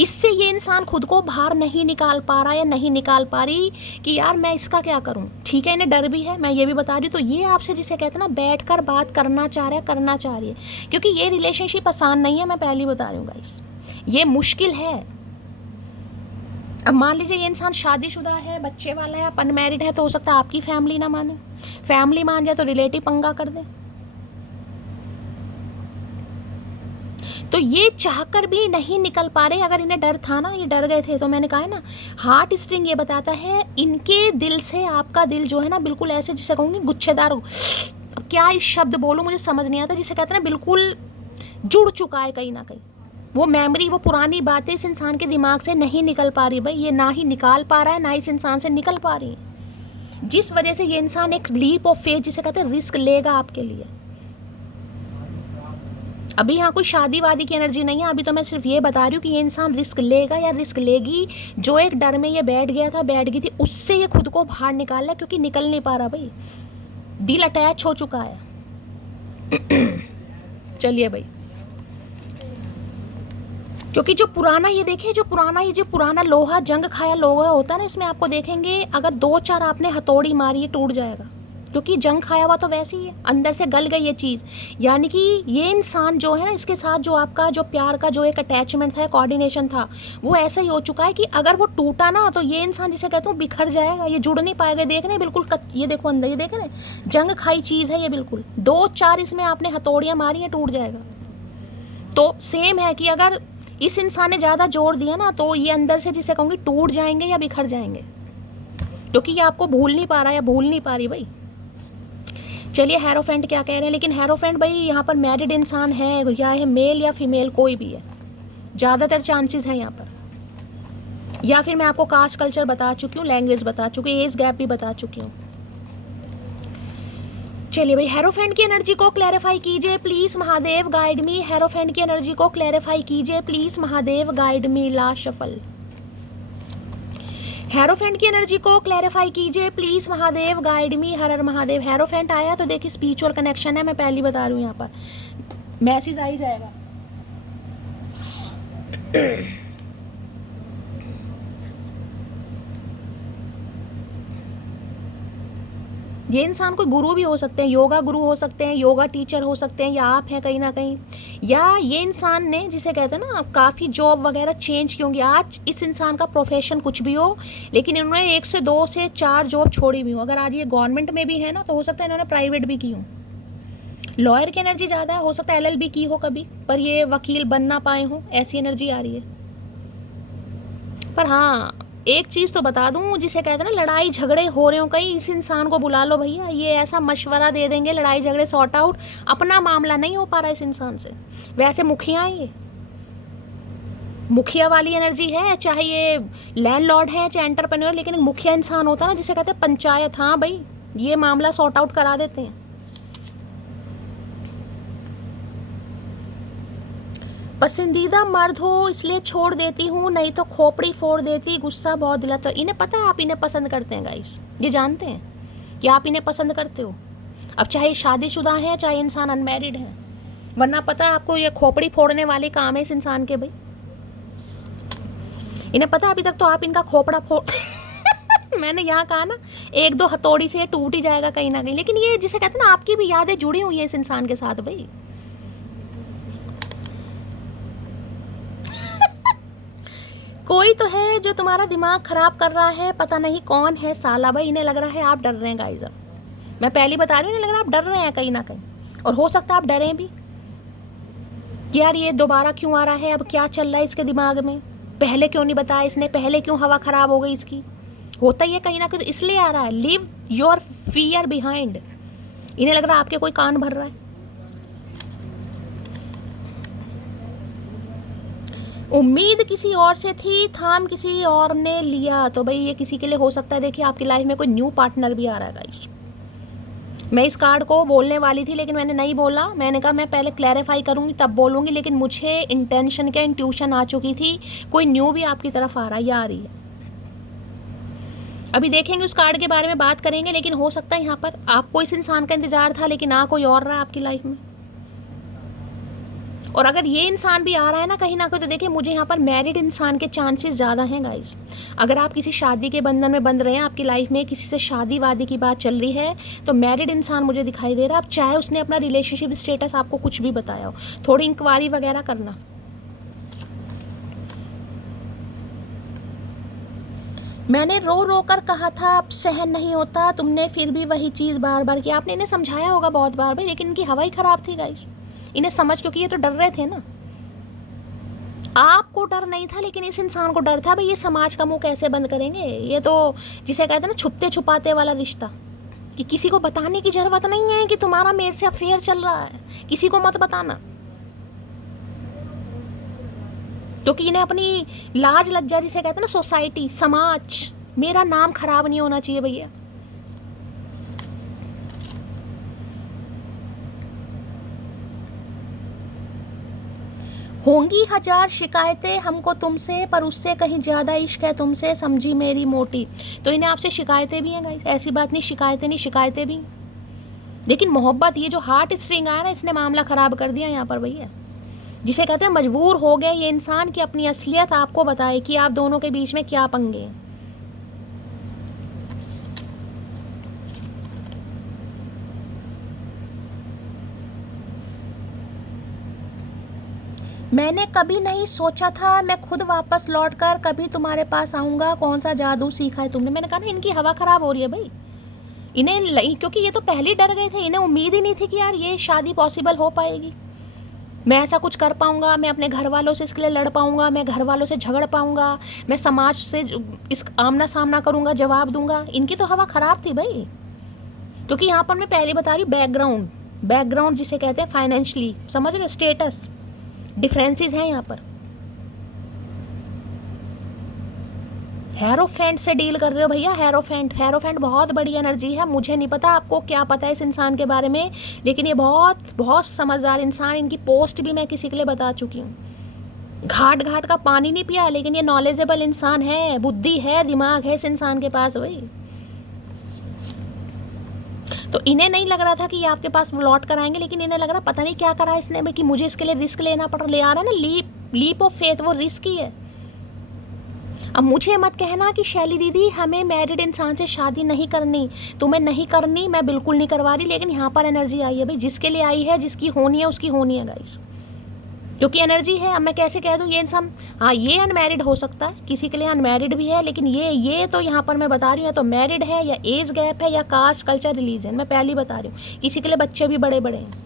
इससे ये इंसान खुद को बाहर नहीं निकाल पा रहा या नहीं निकाल पा रही कि यार मैं इसका क्या करूं। ठीक है इन्हें डर भी है, मैं ये भी बता रही हूँ। तो ये आपसे जिसे कहते हैं ना बैठकर बात करना चाह रही है, क्योंकि ये रिलेशनशिप आसान नहीं है, मैं पहले ही बता रही हूँ गाइस, ये मुश्किल है। अब मान लीजिए ये इंसान शादीशुदा है, बच्चे वाला है, आप अनमैरिड है, तो हो सकता है आपकी फैमिली ना माने, फैमिली मान जाए तो रिलेटिव पंगा कर दे। तो ये चाहकर भी नहीं निकल पा रहे। अगर इन्हें डर था ना, ये डर गए थे, तो मैंने कहा है ना हार्ट स्ट्रिंग ये बताता है इनके दिल से आपका दिल जो है ना बिल्कुल ऐसे जिसे कहूँगी गुच्छेदार, क्या इस शब्द बोलूँ मुझे समझ नहीं आता, जिसे कहते हैं ना बिल्कुल जुड़ चुका है कहीं ना कहीं। वो मेमोरी, वो पुरानी बातें इस इंसान के दिमाग से नहीं निकल पा रही भाई। ये ना ही निकाल पा रहा है, ना इस इंसान से निकल पा रही है, जिस वजह से ये इंसान एक लीप ऑफ फेथ जिसे कहते हैं रिस्क लेगा आपके लिए। अभी यहाँ कोई शादी वादी की एनर्जी नहीं है, अभी तो मैं सिर्फ ये बता रही हूँ कि ये इंसान रिस्क लेगा या रिस्क लेगी। जो एक डर में ये बैठ गई थी, उससे ये खुद को बाहर निकालना, क्योंकि निकल नहीं पा रहा भाई, दिल अटैच हो चुका है। चलिए भाई, क्योंकि जो पुराना ये देखिए, जो पुराना लोहा, जंग खाया लोहा होता है ना, इसमें आपको देखेंगे अगर 2-4 आपने हथौड़ी मारी है टूट जाएगा, क्योंकि जंग खाया हुआ तो वैसे ही है, अंदर से गल गई ये चीज़। यानी कि ये इंसान जो है ना, इसके साथ जो आपका जो प्यार का जो एक अटैचमेंट था, कोऑर्डिनेशन था, वो ऐसा ही हो चुका है कि अगर वो टूटा ना तो ये इंसान जिसे कहता हूँ बिखर जाएगा, ये जुड़ नहीं पाएगा। देख रहे हैं बिल्कुल ये देखो अंदर, ये देख रहे हैं जंग खाई चीज़ है ये बिल्कुल। 2-4 इसमें आपने हथौड़ियाँ मारी है, टूट जाएगा। तो सेम है कि अगर इस इंसान ने ज़्यादा जोर दिया ना, तो ये अंदर से जिसे कहूँगी टूट जाएंगे या बिखर जाएंगे, क्योंकि ये आपको भूल नहीं पा रहा या भूल नहीं पा रही भाई। चलिए हेरोफेंट क्या कह रहे हैं, लेकिन हेरोफेंट भाई यहाँ पर मैरिड इंसान है, या है मेल या फीमेल कोई भी है, ज़्यादातर चांसेस हैं यहाँ पर। या फिर मैं आपको कास्ट कल्चर बता चुकी हूँ, लैंग्वेज बता चुकी हूँ, एज गैप भी बता चुकी हूँ। चलिए भाई, हेरोफेंट की एनर्जी को क्लैरिफाई कीजिए please Mahadev guide me. Hierophant की एनर्जी को क्लैरिफाई कीजिए please Mahadev guide me. Last shuffle. Hierophant की एनर्जी को क्लैरिफाई कीजिए प्लीज महादेव गाइड मी। हर हर महादेव। हेरोफेंट आया तो देखिए स्पिरिचुअल कनेक्शन है, मैं पहली बता रही हूँ, यहाँ पर मैसेज आ ही जाएगा। ये इंसान कोई गुरु भी हो सकते हैं, योगा गुरु हो सकते हैं, योगा टीचर हो सकते हैं, या आप हैं कहीं ना कहीं, या ये इंसान ने जिसे कहते हैं ना काफ़ी जॉब वगैरह चेंज की होंगी। आज इस इंसान का प्रोफेशन कुछ भी हो, लेकिन इन्होंने 1 से 2 से 4 जॉब छोड़ी भी हो। अगर आज ये गवर्नमेंट में भी है ना, तो हो सकता है इन्होंने प्राइवेट भी की हो। लॉयर की एनर्जी ज़्यादा है, हो सकता है LLB की हो कभी, पर ये वकील बन ना पाए हो, ऐसी एनर्जी आ रही है। पर हाँ, एक चीज़ तो बता दूं, जिसे कहते हैं ना लड़ाई झगड़े हो रहे हो कहीं, इस इंसान को बुला लो भैया, ये ऐसा मशवरा दे देंगे, लड़ाई झगड़े सॉर्ट आउट। अपना मामला नहीं हो पा रहा इस इंसान से, वैसे मुखिया हैं ये, मुखिया वाली एनर्जी है, चाहे ये लैंडलॉर्ड है चाहे एंटरप्रेन्योर, लेकिन एक मुखिया इंसान होता है ना जिसे कहते हैं पंचायत, हाँ भाई ये मामला सॉर्ट आउट करा देते हैं। पसंदीदा मर्द हो इसलिए छोड़ देती हूँ, नहीं तो खोपड़ी फोड़ देती, गुस्सा बहुत दिलाता। तो इन्हें पता है आप इन्हें पसंद करते हैं गाइस, ये जानते हैं कि आप इन्हें पसंद करते हो। अब चाहे शादीशुदा है चाहे इंसान अनमैरिड है, वरना पता है आपको ये खोपड़ी फोड़ने वाले काम है इस इंसान के भाई। इन्हें पता अभी तक तो आप इनका खोपड़ा फोड़ मैंने यहाँ कहा ना, एक दो हथौड़ी से ये टूट ही जाएगा कहीं ना कहीं, लेकिन ये जिसे कहते हैं ना आपकी भी यादें जुड़ी हुई है इस इंसान के साथ भाई। कोई तो है जो तुम्हारा दिमाग खराब कर रहा है, पता नहीं कौन है साला भाई। इन्हें लग रहा है आप डर रहे हैं गाइस, अब मैं पहली बता रही हूँ, इन्हें लग रहा है आप डर रहे हैं कहीं ना कहीं, और हो सकता है आप डरें भी कि यार ये दोबारा क्यों आ रहा है, अब क्या चल रहा है इसके दिमाग में, पहले क्यों नहीं बताया इसने, पहले क्यों हवा खराब हो गई इसकी। होता ही है कहीं ना कहीं, तो इसलिए आ रहा है। Leave your fear behind. इन्हें लग रहा है आपके कोई कान भर रहा है। उम्मीद किसी और से थी, थाम किसी और ने लिया। तो भाई ये किसी के लिए हो सकता है। देखिए आपकी लाइफ में कोई न्यू पार्टनर भी आ रहा है गाइस। मैं इस कार्ड को बोलने वाली थी लेकिन मैंने नहीं बोला, मैंने कहा मैं पहले क्लैरिफाई करूंगी तब बोलूंगी, लेकिन मुझे इंटेंशन क्या इंट्यूशन आ चुकी थी, कोई न्यू भी आपकी तरफ आ रहा है या आ रही है। अभी देखेंगे उस कार्ड के बारे में बात करेंगे, लेकिन हो सकता है यहाँ पर आपको इस इंसान का इंतजार था लेकिन आ कोई और रहा आपकी लाइफ में। और अगर ये इंसान भी आ रहा है ना कहीं ना कहीं, तो देखिए मुझे यहाँ पर मैरिड इंसान के चांसेस ज़्यादा हैं गाइस। अगर आप किसी शादी के बंधन में बंध रहे हैं, आपकी लाइफ में किसी से शादी वादी की बात चल रही है, तो मैरिड इंसान मुझे दिखाई दे रहा है। अब चाहे उसने अपना रिलेशनशिप स्टेटस आपको कुछ भी बताया हो, थोड़ी इंक्वायरी वगैरह करना। मैंने रो रो कर कहा था अब सहन नहीं होता, तुमने फिर भी वही चीज़ बार बार की। आपने इन्हें समझाया होगा बहुत बार भाई, लेकिन इनकी हवा ही खराब थी गाइस। इन्हें समझ, क्योंकि ये तो डर रहे थे ना। आपको डर नहीं था लेकिन इस इंसान को डर था भाई, ये समाज का मुंह कैसे बंद करेंगे। ये तो जिसे कहते हैं ना छुपते छुपाते वाला रिश्ता, कि किसी को बताने की जरूरत नहीं है कि तुम्हारा मेरे से अफेयर चल रहा है, किसी को मत बताना, क्योंकि इन्हें अपनी लाज लज्जा जिसे कहते हैं ना सोसाइटी समाज, मेरा नाम खराब नहीं होना चाहिए भैया। होंगी हजार शिकायतें हमको तुमसे, पर उससे कहीं ज़्यादा इश्क है तुमसे, समझी मेरी मोटी। तो इन्हें आपसे शिकायतें भी हैं गाइस, ऐसी बात नहीं शिकायतें नहीं, शिकायतें भी। लेकिन मोहब्बत, ये जो हार्ट स्ट्रिंग आया ना, इसने मामला ख़राब कर दिया यहाँ पर भैया। जिसे कहते हैं मजबूर हो गए ये इंसान की अपनी असलियत आपको बताए कि आप दोनों के बीच में क्या पंगे हैं। मैंने कभी नहीं सोचा था मैं खुद वापस लौटकर कभी तुम्हारे पास आऊँगा, कौन सा जादू सीखा है तुमने। मैंने कहा ना इनकी हवा ख़राब हो रही है भाई। इन्हें क्योंकि ये तो पहले डर गए थे, इन्हें उम्मीद ही नहीं थी कि यार ये शादी पॉसिबल हो पाएगी, मैं ऐसा कुछ कर पाऊँगा, मैं अपने घर वालों से इसके लिए लड़ पाऊँगा, मैं घर वालों से झगड़ पाऊँगा, मैं समाज से इस आमना सामना करूँगा, जवाब दूंगा। इनकी तो हवा ख़राब थी भाई, क्योंकि यहाँ पर मैं पहले बता रही हूँ बैकग्राउंड जिसे कहते हैं फाइनेंशियली, समझ रहे हो, स्टेटस डिफरेंसेस हैं यहाँ पर। हेरोफेंट से डील कर रहे हो भैया, हेरोफेंट बहुत बड़ी एनर्जी है। मुझे नहीं पता आपको क्या पता है इस इंसान के बारे में, लेकिन ये बहुत समझदार इंसान, इनकी पोस्ट भी मैं किसी के लिए बता चुकी हूँ। घाट घाट का पानी नहीं पिया, लेकिन ये नॉलेजेबल इंसान है, बुद्धि है, दिमाग है इस इंसान के पास भाई। तो इन्हें नहीं लग रहा था कि ये आपके पास लौट कर आएंगे, लेकिन इन्हें लग रहा पता नहीं क्या करा इसने में कि मुझे इसके लिए रिस्क लेना पड़ रहा। ले आ रहा है ना लीप ऑफ फेथ, वो रिस्क ही है। अब मुझे मत कहना कि शैली दीदी हमें मैरिड इंसान से शादी नहीं करनी, तुम्हें नहीं करनी, मैं बिल्कुल नहीं करवा रही। लेकिन यहाँ पर एनर्जी आई है भाई, जिसके लिए आई है, जिसकी होनी है उसकी होनी है गाइस, क्योंकि एनर्जी है। अब मैं कैसे कह दूँ ये इंसान, हाँ ये अनमैरिड हो सकता है, किसी के लिए अनमैरिड भी है, लेकिन ये तो यहाँ पर मैं बता रही हूँ, या तो मैरिड है या एज गैप है या कास्ट कल्चर रिलीजन, मैं पहले ही बता रही हूँ, किसी के लिए बच्चे भी बड़े बड़े हैं।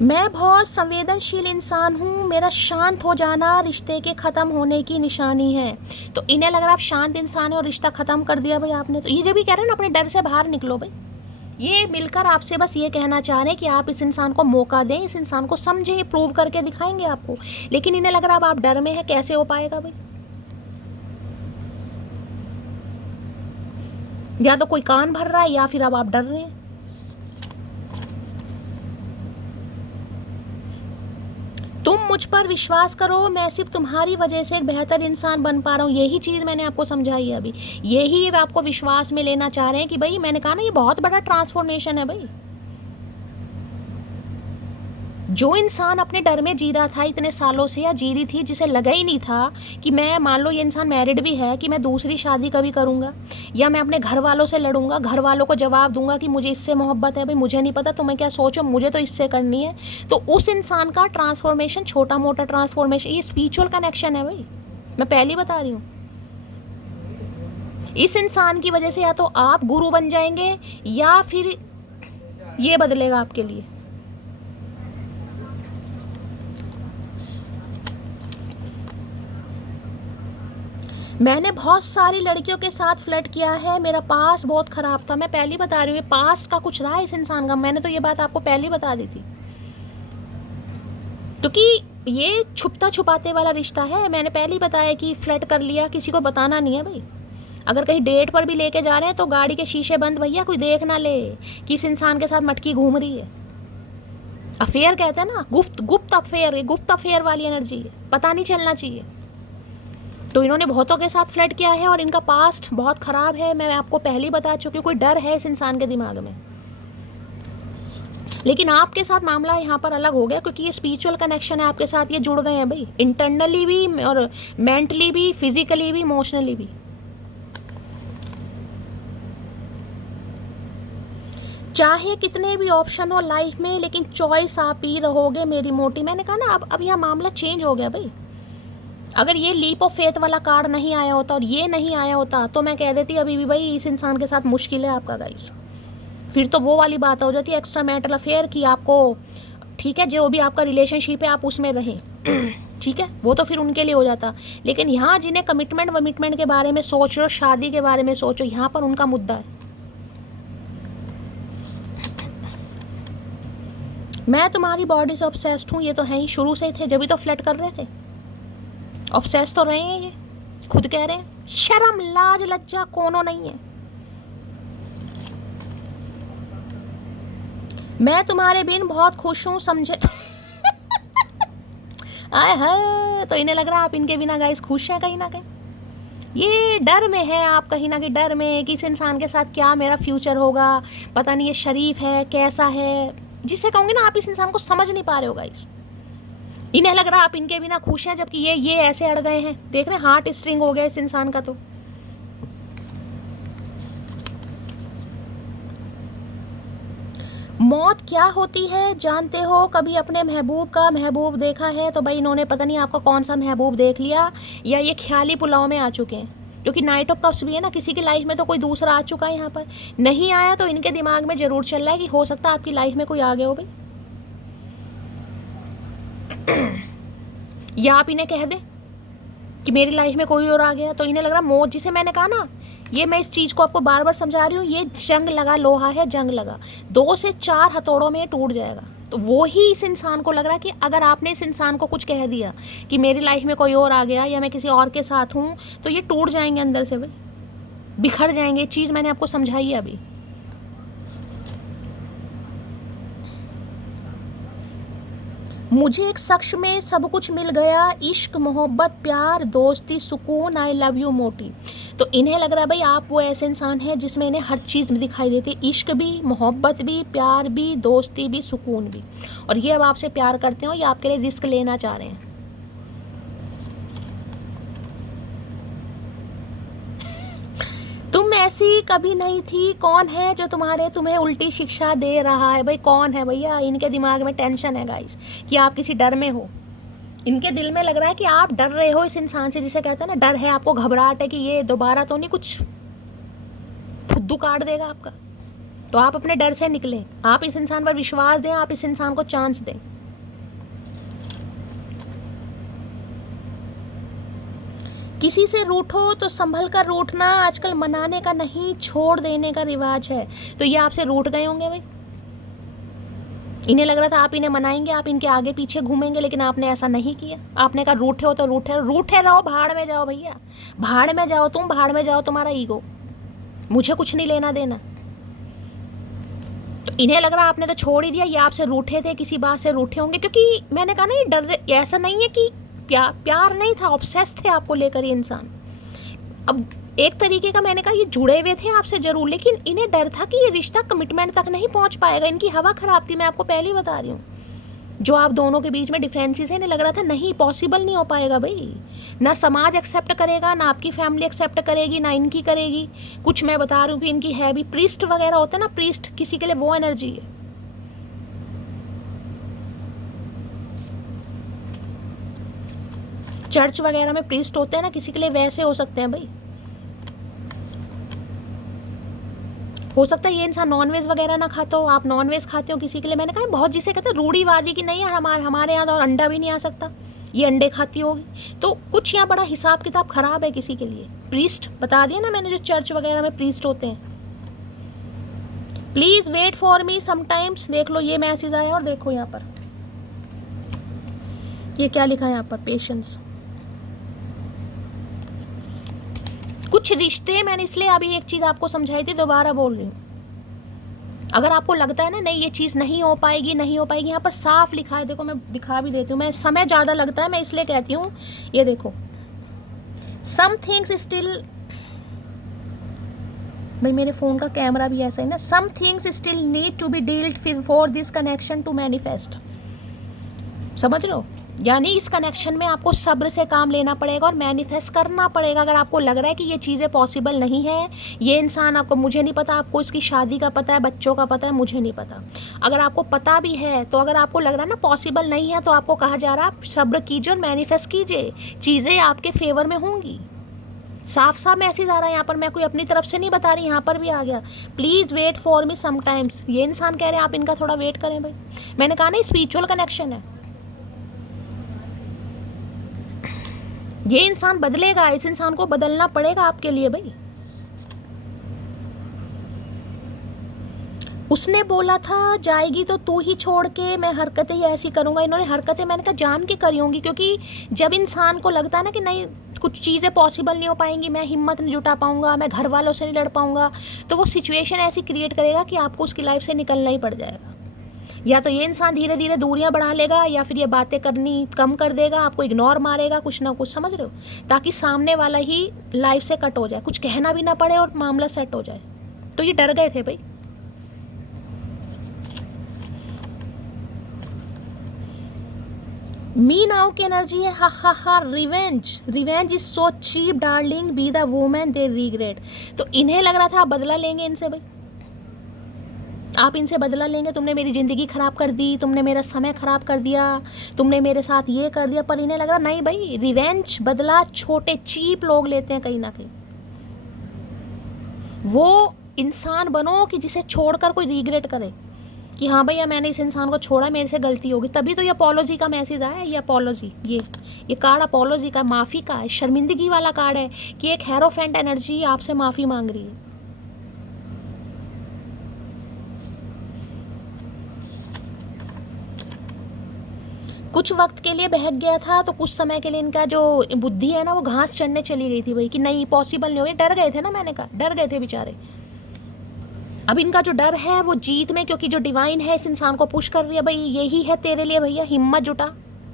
मैं बहुत संवेदनशील इंसान हूँ, मेरा शांत हो जाना रिश्ते के ख़त्म होने की निशानी है। तो इन्हें लग रहा है आप शांत इंसान है और रिश्ता ख़त्म कर दिया भाई आपने। तो ये जब भी कह रहे हैं ना अपने डर से बाहर निकलो भाई, ये मिलकर आपसे बस ये कहना चाह रहे हैं कि आप इस इंसान को मौका दें, इस इंसान को समझें, प्रूव करके दिखाएंगे आपको। लेकिन इन्हें लग रहा है अब आप डर में हैं, कैसे हो पाएगा भाई? या तो कोई कान भर रहा है या फिर अब आप डर रहे हैं। तुम मुझ पर विश्वास करो, मैं सिर्फ तुम्हारी वजह से एक बेहतर इंसान बन पा रहा हूँ। यही चीज़ मैंने आपको समझाई है अभी, यही आपको विश्वास में लेना चाह रहे हैं कि भाई मैंने कहा ना ये बहुत बड़ा ट्रांसफॉर्मेशन है भाई। जो इंसान अपने डर में जी रहा था इतने सालों से, या जी रही थी, जिसे लगा ही नहीं था कि मैं, मान लो ये इंसान मैरिड भी है, कि मैं दूसरी शादी कभी करूँगा, या मैं अपने घर वालों से लड़ूंगा, घर वालों को जवाब दूंगा कि मुझे इससे मोहब्बत है, भाई मुझे नहीं पता तुम्हें क्या सोचो, मुझे तो इससे करनी है। तो उस इंसान का ट्रांसफॉर्मेशन, छोटा मोटा ट्रांसफॉर्मेशन, ये स्पिरिचुअल कनेक्शन है भाई, मैं पहले बता रही हूँ। इस इंसान की वजह से या तो आप गुरु बन जाएंगे या फिर ये बदलेगा आपके लिए। मैंने बहुत सारी लड़कियों के साथ फ्लर्ट किया है, मेरा पास्ट बहुत ख़राब था। मैं पहले बता रही हूँ, ये पास्ट का कुछ रहा है इस इंसान का, मैंने तो ये बात आपको पहले बता दी थी, क्योंकि ये छुपता छुपाते वाला रिश्ता है। मैंने पहले ही बताया कि फ्लर्ट कर लिया, किसी को बताना नहीं है भाई। अगर कहीं डेट पर भी लेके जा रहे हैं तो गाड़ी के शीशे बंद, भैया कोई देख ना ले कि इस इंसान के साथ मटकी घूम रही है। अफेयर कहते हैं ना, गुप्त अफेयर, गुप्त अफेयर वाली एनर्जी है, पता नहीं चलना चाहिए। तो इन्होंने बहुतों के साथ फ्लर्ट किया है और इनका पास्ट बहुत ख़राब है, मैं आपको पहले ही बता चुकी हूँ। कोई डर है इस इंसान के दिमाग में। लेकिन आपके साथ मामला यहाँ पर अलग हो गया, क्योंकि ये स्पिरिचुअल कनेक्शन है आपके साथ, ये जुड़ गए हैं भाई, इंटरनली भी और मेंटली भी, फिजिकली भी, इमोशनली भी। चाहे कितने भी ऑप्शन हो लाइफ में, लेकिन चॉइस आप ही रहोगे मेरी मोटी। मैंने कहा ना, अब यहाँ मामला चेंज हो गया भाई। अगर ये लीप ऑफ फेथ वाला कार्ड नहीं आया होता और ये नहीं आया होता तो मैं कह देती अभी भी भाई इस इंसान के साथ मुश्किल है आपका गाइस। फिर तो वो वाली बात हो जाती है एक्स्ट्रा मैरिटल अफेयर की, आपको ठीक है जो भी आपका रिलेशनशिप है आप उसमें रहें ठीक है, वो तो फिर उनके लिए हो जाता। लेकिन यहाँ जिन्हें कमिटमेंट के बारे में सोच लो, शादी के बारे में सोचो, यहाँ पर उनका मुद्दा है। मैं तुम्हारी बॉडी से ऑब्सेस्ड हूँ, ये तो है ही, शुरू से ही थे, जब भी तो फ्लर्ट कर रहे थे। ऑब्सेस तो रहे हैं, ये खुद कह रहे हैं। शर्म लाज लज्जा कोनो नहीं है। मैं तुम्हारे बिन बहुत खुश हूँ, समझे आए हाय। तो इन्हें लग रहा है आप इनके बिना गाइस खुश हैं कहीं ना कहीं। ये डर में है आप, कहीं ना कहीं डर में कि इस इंसान के साथ क्या मेरा फ्यूचर होगा, पता नहीं ये शरीफ है कैसा है, जिससे कहूँगी ना आप इस इंसान को समझ नहीं पा रहे हो गाइस। इन्हें लग रहा आप इनके बिना खुश हैं, जबकि ये ऐसे अड़ गए हैं। देख रहे हैं हार्ट स्ट्रिंग हो गया इस इंसान का। तो मौत क्या होती है जानते हो? कभी अपने महबूब का महबूब देखा है? तो भाई इन्होंने पता नहीं आपका कौन सा महबूब देख लिया, या ये ख्याली पुलाव में आ चुके हैं। क्योंकि नाइट ऑफ कप्स भी है ना, किसी की लाइफ में तो कोई दूसरा आ चुका है, यहाँ पर नहीं आया तो इनके दिमाग में जरूर चल रहा है कि हो सकता है आपकी लाइफ में कोई आ गया हो भाई। या आप इन्हें कह दें कि मेरी लाइफ में कोई और आ गया, तो इन्हें लग रहा मौत, जिसे मैंने कहा ना, ये मैं इस चीज़ को आपको बार बार समझा रही हूँ, ये जंग लगा लोहा है, जंग लगा 2 से 4 हथौड़ों में टूट जाएगा। तो वो ही इस इंसान को लग रहा है कि अगर आपने इस इंसान को कुछ कह दिया कि मेरी लाइफ में कोई और आ गया या मैं किसी और के साथ हूँ, तो ये टूट जाएंगे अंदर से भाई, बिखर जाएंगे। चीज़ मैंने आपको समझाई है अभी। मुझे एक शख्स में सब कुछ मिल गया, इश्क, मोहब्बत, प्यार, दोस्ती, सुकून, आई लव यू मोटी। तो इन्हें लग रहा है भाई आप वो ऐसे इंसान हैं जिसमें इन्हें हर चीज़ दिखाई देती है, इश्क भी, मोहब्बत भी, प्यार भी, दोस्ती भी, सुकून भी। और ये अब आपसे प्यार करते हो या आपके लिए रिस्क लेना चाह रहे हैं। तुम ऐसी कभी नहीं थी, कौन है जो तुम्हें उल्टी शिक्षा दे रहा है? भाई कौन है भैया? इनके दिमाग में टेंशन है गाइस कि आप किसी डर में हो। इनके दिल में लग रहा है कि आप डर रहे हो इस इंसान से, जिसे कहते हैं ना डर है आपको, घबराहट है कि ये दोबारा तो नहीं कुछ फुद्दू काट देगा आपका। तो आप अपने डर से निकलें, आप इस इंसान पर विश्वास दें, आप इस इंसान को चांस दें। किसी से रूठो तो संभल कर रूठना, आजकल मनाने का नहीं छोड़ देने का रिवाज है। तो ये आपसे रूठ गए होंगे भाई, इन्हें लग रहा था आप इन्हें मनाएंगे, आप इनके आगे पीछे घूमेंगे, लेकिन आपने ऐसा नहीं किया। आपने कहा रूठे हो तो रूठे रूठे रहो, भाड़ में जाओ भैया, भाड़ में जाओ, तुम भाड़ में जाओ, तुम्हारा ईगो, मुझे कुछ नहीं लेना देना। तो इन्हें लग रहा आपने तो छोड़ ही दिया, ये आपसे रूठे थे, किसी बात से रूठे होंगे, क्योंकि मैंने कहा ना ये डर, ऐसा नहीं है कि प्यार नहीं था, ऑब्सेस थे आपको लेकर ये इंसान। अब एक तरीके का मैंने कहा ये जुड़े हुए थे आपसे जरूर, लेकिन इन्हें डर था कि ये रिश्ता कमिटमेंट तक नहीं पहुंच पाएगा, इनकी हवा खराब थी, मैं आपको पहले ही बता रही हूँ। जो आप दोनों के बीच में डिफरेंसेस है, इन्हें लग रहा था नहीं पॉसिबल नहीं हो पाएगा भाई, ना समाज एक्सेप्ट करेगा, ना आपकी फैमिली एक्सेप्ट करेगी, ना इनकी करेगी। कुछ मैं बता रही हूँ कि इनकी है भी, प्रीस्ट वगैरह होता है ना, प्रीस्ट किसी के लिए वो एनर्जी है। चर्च वगैरह में प्रीस्ट होते हैं ना, किसी के लिए वैसे हो सकते हैं भाई। हो सकता है ये इंसान नॉनवेज वगैरह ना खाता हो, आप नॉनवेज खाते हो किसी के लिए। मैंने कहा बहुत जिसे कहते हैं रूढ़ीवादी की नहीं यार, हमारे यहाँ और अंडा भी नहीं आ सकता, ये अंडे खाती होगी। तो कुछ यहाँ बड़ा हिसाब किताब खराब है किसी के लिए। प्रीस्ट बता दिया ना मैंने, जो चर्च वगैरह में प्रीस्ट होते हैं। Please wait for me sometimes. देख लो ये मैसेज आया, और देखो यहाँ पर ये क्या लिखा है यहाँ पर, पेशेंस। कुछ रिश्ते, मैंने इसलिए अभी एक चीज आपको समझाई थी, दोबारा बोल रही हूँ। अगर आपको लगता है ना नहीं ये चीज नहीं हो पाएगी, नहीं हो पाएगी, यहाँ पर साफ लिखा है, देखो मैं दिखा भी देती हूँ, मैं समय ज्यादा लगता है मैं इसलिए कहती हूँ। ये देखो, सम थिंग्स स्टिल, भाई मेरे फोन का कैमरा भी ऐसा है ना, some things still need to be dealed for this connection to manifest. समझ लो, यानी इस कनेक्शन में आपको सब्र से काम लेना पड़ेगा और मैनिफेस्ट करना पड़ेगा। अगर आपको लग रहा है कि ये चीज़ें पॉसिबल नहीं है, ये इंसान आपको, मुझे नहीं पता, आपको इसकी शादी का पता है, बच्चों का पता है, मुझे नहीं पता। अगर आपको पता भी है तो अगर आपको लग रहा है ना पॉसिबल नहीं है, तो आपको कहा जा रहा है आप सब्र कीजिए और मैनिफेस्ट कीजिए, चीज़ें आपके फेवर में होंगी। साफ साफ मैसेज आ रहा है यहाँ पर, मैं कोई अपनी तरफ से नहीं बता रही, यहाँ पर भी आ गया, please wait for me sometimes. ये इंसान कह रहे हैं आप इनका थोड़ा वेट करें भाई। मैंने कहा ना स्पिरिचुअल कनेक्शन है, ये इंसान बदलेगा, इस इंसान को बदलना पड़ेगा आपके लिए भाई। उसने बोला था जाएगी तो तू ही छोड़ के, मैं हरकतें ही ऐसी करूंगा। इन्होंने हरकतें मैंने कहा जान के करी होंगी, क्योंकि जब इंसान को लगता है ना कि नहीं कुछ चीज़ें पॉसिबल नहीं हो पाएंगी, मैं हिम्मत नहीं जुटा पाऊंगा, मैं घर वालों से नहीं लड़ पाऊंगा, तो वो सिचुएशन ऐसी क्रिएट करेगा कि आपको उसकी लाइफ से निकलना ही पड़ जाएगा। या तो ये इंसान धीरे धीरे दूरियां बढ़ा लेगा, या फिर ये बातें करनी कम कर देगा, आपको इग्नोर मारेगा, कुछ ना कुछ, समझ रहे हो, ताकि सामने वाला ही लाइफ से कट हो जाए, कुछ कहना भी ना पड़े और मामला सेट हो जाए। तो ये डर गए थे भाई। मी नाउ की एनर्जी है हा हा हा, revenge. Revenge is so cheap darling, be the woman they regret. तो इन्हें लग रहा था आप बदला लेंगे इनसे भाई, आप इनसे बदला लेंगे, तुमने मेरी ज़िंदगी ख़राब कर दी, तुमने मेरा समय ख़राब कर दिया, तुमने मेरे साथ ये कर दिया। पर इन्हें लग रहा नहीं भाई, रिवेंज, बदला छोटे चीप लोग लेते हैं कहीं ना कहीं। वो इंसान बनो कि जिसे छोड़कर कोई रिग्रेट करे कि हाँ भैया मैंने इस इंसान को छोड़ा, मेरे से गलती होगी। तभी तो ये अपोलॉजी का मैसेज आया है, ये अपोलॉजी, ये कार्ड अपोलॉजी का, माफ़ी का है, शर्मिंदगी वाला कार्ड है कि एक हेरोफेंट एनर्जी आपसे माफ़ी मांग रही है। कुछ वक्त के लिए बहक गया था, तो कुछ समय के लिए इनका जो बुद्धि है ना वो घास चढ़ने चली गई थी भाई, कि नहीं पॉसिबल नहीं हो। डर गए थे ना, मैंने कहा डर गए थे बेचारे। अब इनका जो डर है वो जीत में, क्योंकि जो डिवाइन है इस इंसान को पुश कर रही है, भाई यही है तेरे लिए भैया, हिम्मत जुटा,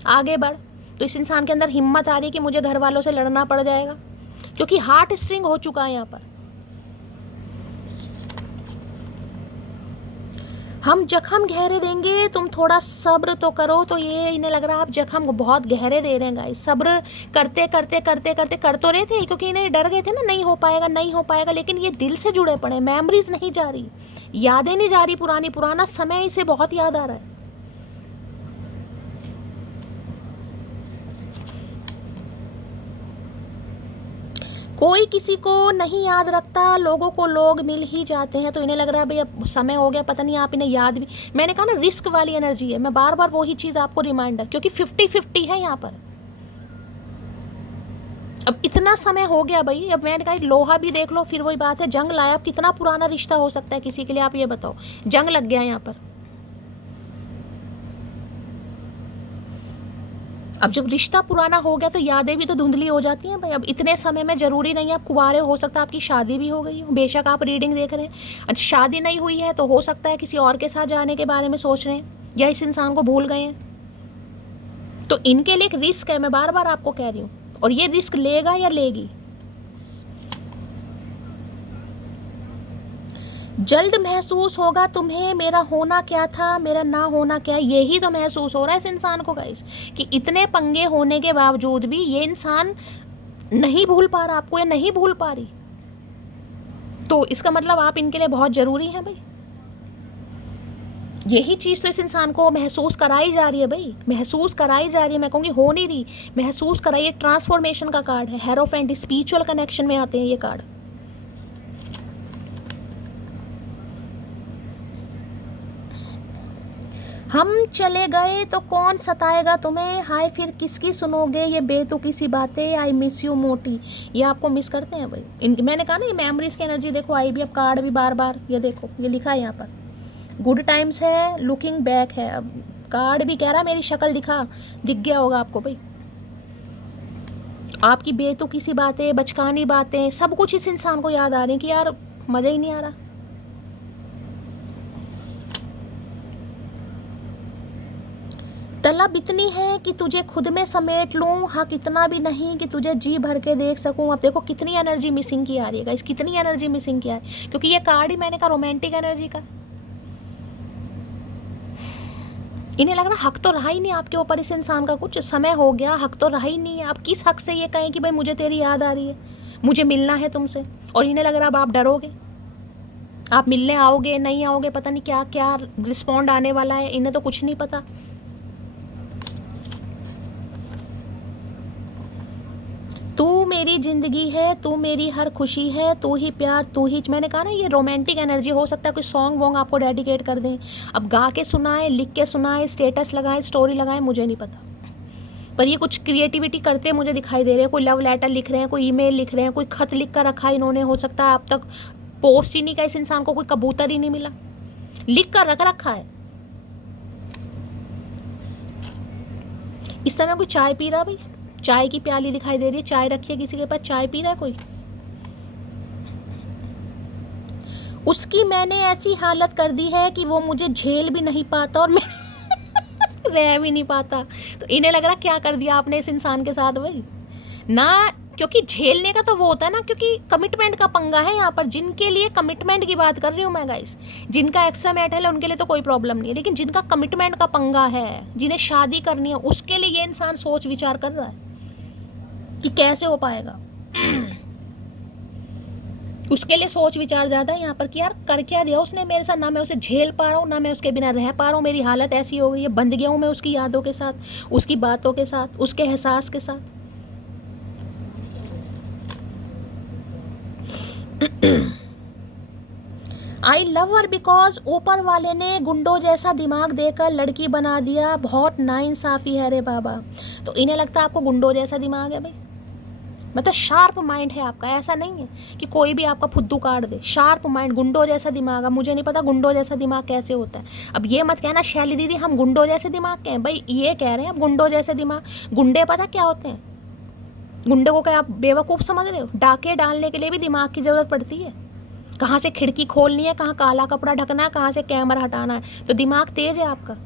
आगे बढ़। तो इस इंसान के अंदर हिम्मत आ रही है कि मुझे घर वालों से लड़ना पड़ जाएगा, क्योंकि हार्ट स्ट्रिंग हो चुका है यहाँ पर। हम जख्म गहरे देंगे, तुम थोड़ा सब्र तो करो। तो ये इन्हें लग रहा है आप जख्म बहुत गहरे दे रहे हैं गाइस। सब्र करते करते करते करते कर तो रहे थे, क्योंकि इन्हें डर गए थे ना नहीं हो पाएगा, नहीं हो पाएगा, लेकिन ये दिल से जुड़े पड़े, मेमोरीज नहीं जा रही, यादें नहीं जा रही, पुराना समय इसे बहुत याद आ रहा है। कोई किसी को नहीं याद रखता, लोगों को लोग मिल ही जाते हैं। तो इन्हें लग रहा है भाई अब समय हो गया, पता नहीं आप इन्हें याद भी, मैंने कहा ना रिस्क वाली एनर्जी है, मैं बार बार वही चीज़ आपको रिमाइंडर, क्योंकि 50-50 है यहाँ पर। अब इतना समय हो गया भाई, अब मैंने कहा लोहा भी देख लो, फिर वही बात है, जंग लाया। अब कितना पुराना रिश्ता हो सकता है किसी के लिए, आप ये बताओ। जंग लग गया यहाँ पर। अब जब रिश्ता पुराना हो गया तो यादें भी तो धुंधली हो जाती हैं भाई। अब इतने समय में ज़रूरी नहीं है आप कुंवारे, हो सकता है आपकी शादी भी हो गई हो, बेशक आप रीडिंग देख रहे हैं। अच्छा शादी नहीं हुई है तो हो सकता है किसी और के साथ जाने के बारे में सोच रहे हैं, या इस इंसान को भूल गए हैं। तो इनके लिए एक रिस्क है, मैं बार बार आपको कह रही हूँ, और ये रिस्क लेगा या लेगी। जल्द महसूस होगा तुम्हें मेरा होना क्या था, मेरा ना होना क्या है। यही तो महसूस हो रहा है इस इंसान को गाइस, कि इतने पंगे होने के बावजूद भी ये इंसान नहीं भूल पा रहा आपको, या नहीं भूल पा रही। तो इसका मतलब आप इनके लिए बहुत ज़रूरी हैं भाई। यही चीज़ तो इस इंसान को महसूस कराई जा रही है भाई, महसूस कराई जा रही है। मैं कहूँगी हो नहीं रही, महसूस कराइए। ट्रांसफॉर्मेशन का कार्ड है, हेरोफेंट, स्पिरिचुअल कनेक्शन में आते हैं ये कार्ड। हम चले गए तो कौन सताएगा तुम्हें, हाय फिर किसकी सुनोगे ये बेतुकी सी बातें, आई मिस यू मोटी। ये आपको मिस करते हैं भाई। इनकी मैंने कहा ना, ये मेमोरीज की एनर्जी देखो आई भी। अब कार्ड भी बार बार ये देखो, ये लिखा है यहाँ पर, गुड टाइम्स है, लुकिंग बैक है। अब कार्ड भी कह रहा है मेरी शक्ल दिख गया होगा आपको भाई। आपकी बेतुकी सी बातें, बचकानी बातें, सब कुछ इस इंसान को याद आ रही है कि यार मज़ा ही नहीं आ रहा। तलब इतनी है कि तुझे खुद में समेट लूं, हाँ कितना भी नहीं कि तुझे जी भर के देख सकूं। अब देखो कितनी एनर्जी मिसिंग की आ रही है गाइस, कितनी एनर्जी मिसिंग की आ रही है, क्योंकि ये कार्ड ही मैंने कहा रोमांटिक एनर्जी का। इन्हें लग रहा हक तो रहा ही नहीं आपके ऊपर इस इंसान का, कुछ समय हो गया, हक तो रहा ही नहीं है। आप किस हक से ये कहें कि भाई मुझे तेरी याद आ रही है, मुझे मिलना है तुमसे। और इन्हें लग रहा अब आप डरोगे, आप मिलने आओगे नहीं आओगे, पता नहीं क्या क्या रिस्पॉन्ड आने वाला है, इन्हें तो कुछ नहीं पता। तू मेरी जिंदगी है, तू मेरी हर खुशी है, तू ही प्यार, तू ही। मैंने कहा ना ये रोमांटिक एनर्जी हो सकता है, कोई सॉन्ग वॉन्ग आपको डेडिकेट कर दें। अब गा के सुनाएं, लिख के सुनाएं, स्टेटस लगाएं, स्टोरी लगाएं, मुझे नहीं पता, पर ये कुछ क्रिएटिविटी करते मुझे दिखाई दे रहे हैं। कोई लव लेटर लिख रहे हैं, कोई ईमेल लिख रहे हैं, कोई खत लिख कर रखा है इन्होंने, हो सकता है अब तक पोस्ट ही नहीं किया इस इंसान को, कोई कबूतर ही नहीं मिला, लिख कर रख रखा है। इस समय कोई चाय पी रहा भाई, चाय की प्याली दिखाई दे रही है, चाय रखी है किसी के पास, चाय पी रहा है कोई। उसकी मैंने ऐसी हालत कर दी है कि वो मुझे झेल भी नहीं पाता और मैं रह भी नहीं पाता। तो इन्हें लग रहा क्या कर दिया आपने इस इंसान के साथ भाई ना, क्योंकि झेलने का तो वो होता है ना, क्योंकि कमिटमेंट का पंगा है यहाँ पर। जिनके लिए कमिटमेंट की बात कर रही हूँ मैं गाइस, जिनका एक्स्ट्रा मैटर है उनके लिए तो कोई प्रॉब्लम नहीं है, लेकिन जिनका कमिटमेंट का पंगा है, जिन्हें शादी करनी है, उसके लिए ये इंसान सोच विचार कर रहा है कि कैसे हो पाएगा। उसके लिए सोच विचार ज़्यादा है यहाँ पर कि यार कर क्या दिया उसने मेरे साथ, ना मैं उसे झेल पा रहा हूँ, ना मैं उसके बिना रह पा रहा हूँ। मेरी हालत ऐसी हो गई है, बंध गया हूँ मैं उसकी यादों के साथ, उसकी बातों के साथ, उसके एहसास के साथ। आई लव हर बिकॉज ऊपर वाले ने गुंडों जैसा दिमाग देकर लड़की बना दिया, बहुत नाइंसाफ़ी है रे बाबा। तो इन्हें लगता है आपको गुंडों जैसा दिमाग है भाई, मतलब शार्प माइंड है आपका। ऐसा नहीं है कि कोई भी आपका फुद्दू काट दे, शार्प माइंड, गुंडों जैसा दिमाग। अब मुझे नहीं पता गुंडों जैसा दिमाग कैसे होता है। अब ये मत कहना शैली दीदी हम गुंडों जैसे दिमाग के हैं, भाई ये कह रहे हैं अब गुंडों जैसे दिमाग। गुंडे पता क्या होते हैं, गुंडे को क्या आप बेवकूफ़ समझ रहे हो? डाके डालने के लिए भी दिमाग की ज़रूरत पड़ती है। कहाँ से खिड़की खोलनी है, कहाँ काला कपड़ा ढकना है, कहाँ से कैमरा हटाना है, तो दिमाग तेज है आपका।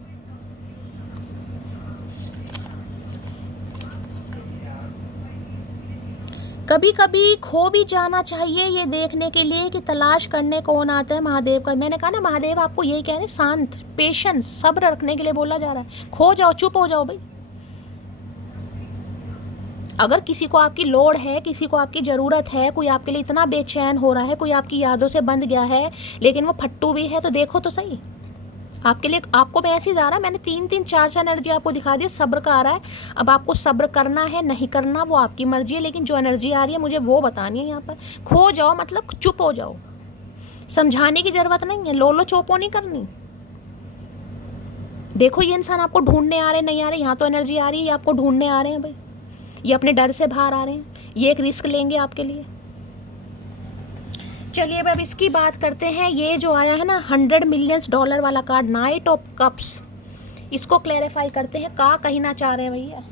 कभी कभी खो भी जाना चाहिए ये देखने के लिए कि तलाश करने कौन आता है महादेव का। मैंने कहा ना महादेव आपको यही कह रहे हैं, शांत, पेशेंस, सब्र रखने के लिए बोला जा रहा है। खो जाओ, चुप हो जाओ भाई। अगर किसी को आपकी लोड़ है, किसी को आपकी ज़रूरत है, कोई आपके लिए इतना बेचैन हो रहा है, कोई आपकी यादों से बंध गया है लेकिन वो फट्टू भी है, तो देखो तो सही आपके लिए। आपको मैसेज आ रहा है, मैंने 3 4 एनर्जी आपको दिखा दी, सब्र का आ रहा है। अब आपको सब्र करना है नहीं करना वो आपकी मर्जी है, लेकिन जो एनर्जी आ रही है मुझे वो बतानी है यहाँ पर। खो जाओ मतलब चुप हो जाओ, समझाने की ज़रूरत नहीं है, लोलो चोपो नहीं करनी। देखो ये इंसान आपको ढूंढने आ रहे नहीं आ रहे, यहाँ तो एनर्जी आ रही है, ये आपको ढूंढने आ रहे हैं भाई, ये अपने डर से बाहर आ रहे हैं, ये एक रिस्क लेंगे आपके लिए। चलिए अब इसकी बात करते हैं। ये जो आया है ना $100 मिलियन वाला कार्ड, नाइट ऑफ कप्स, इसको क्लैरिफाई करते हैं। का कहना चाह रहे हैं भैया?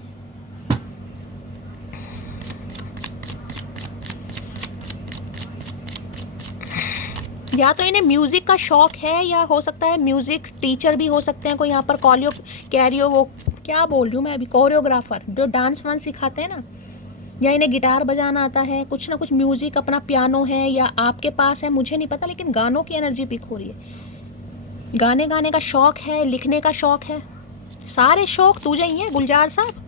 या तो इन्हें म्यूज़िक का शौक है, या हो सकता है म्यूज़िक टीचर भी हो सकते हैं कोई यहाँ पर, वो क्या बोल रही हूँ मैं अभी, कोरियोग्राफर जो डांस वांस सिखाते हैं ना, या इन्हें गिटार बजाना आता है, कुछ ना कुछ म्यूज़िक, अपना पियानो है या आपके पास है, मुझे नहीं पता, लेकिन गानों की एनर्जी पिक हो रही है। गाने का शौक है, लिखने का शौक है, सारे शौक तुझे ही है गुलजार साहब।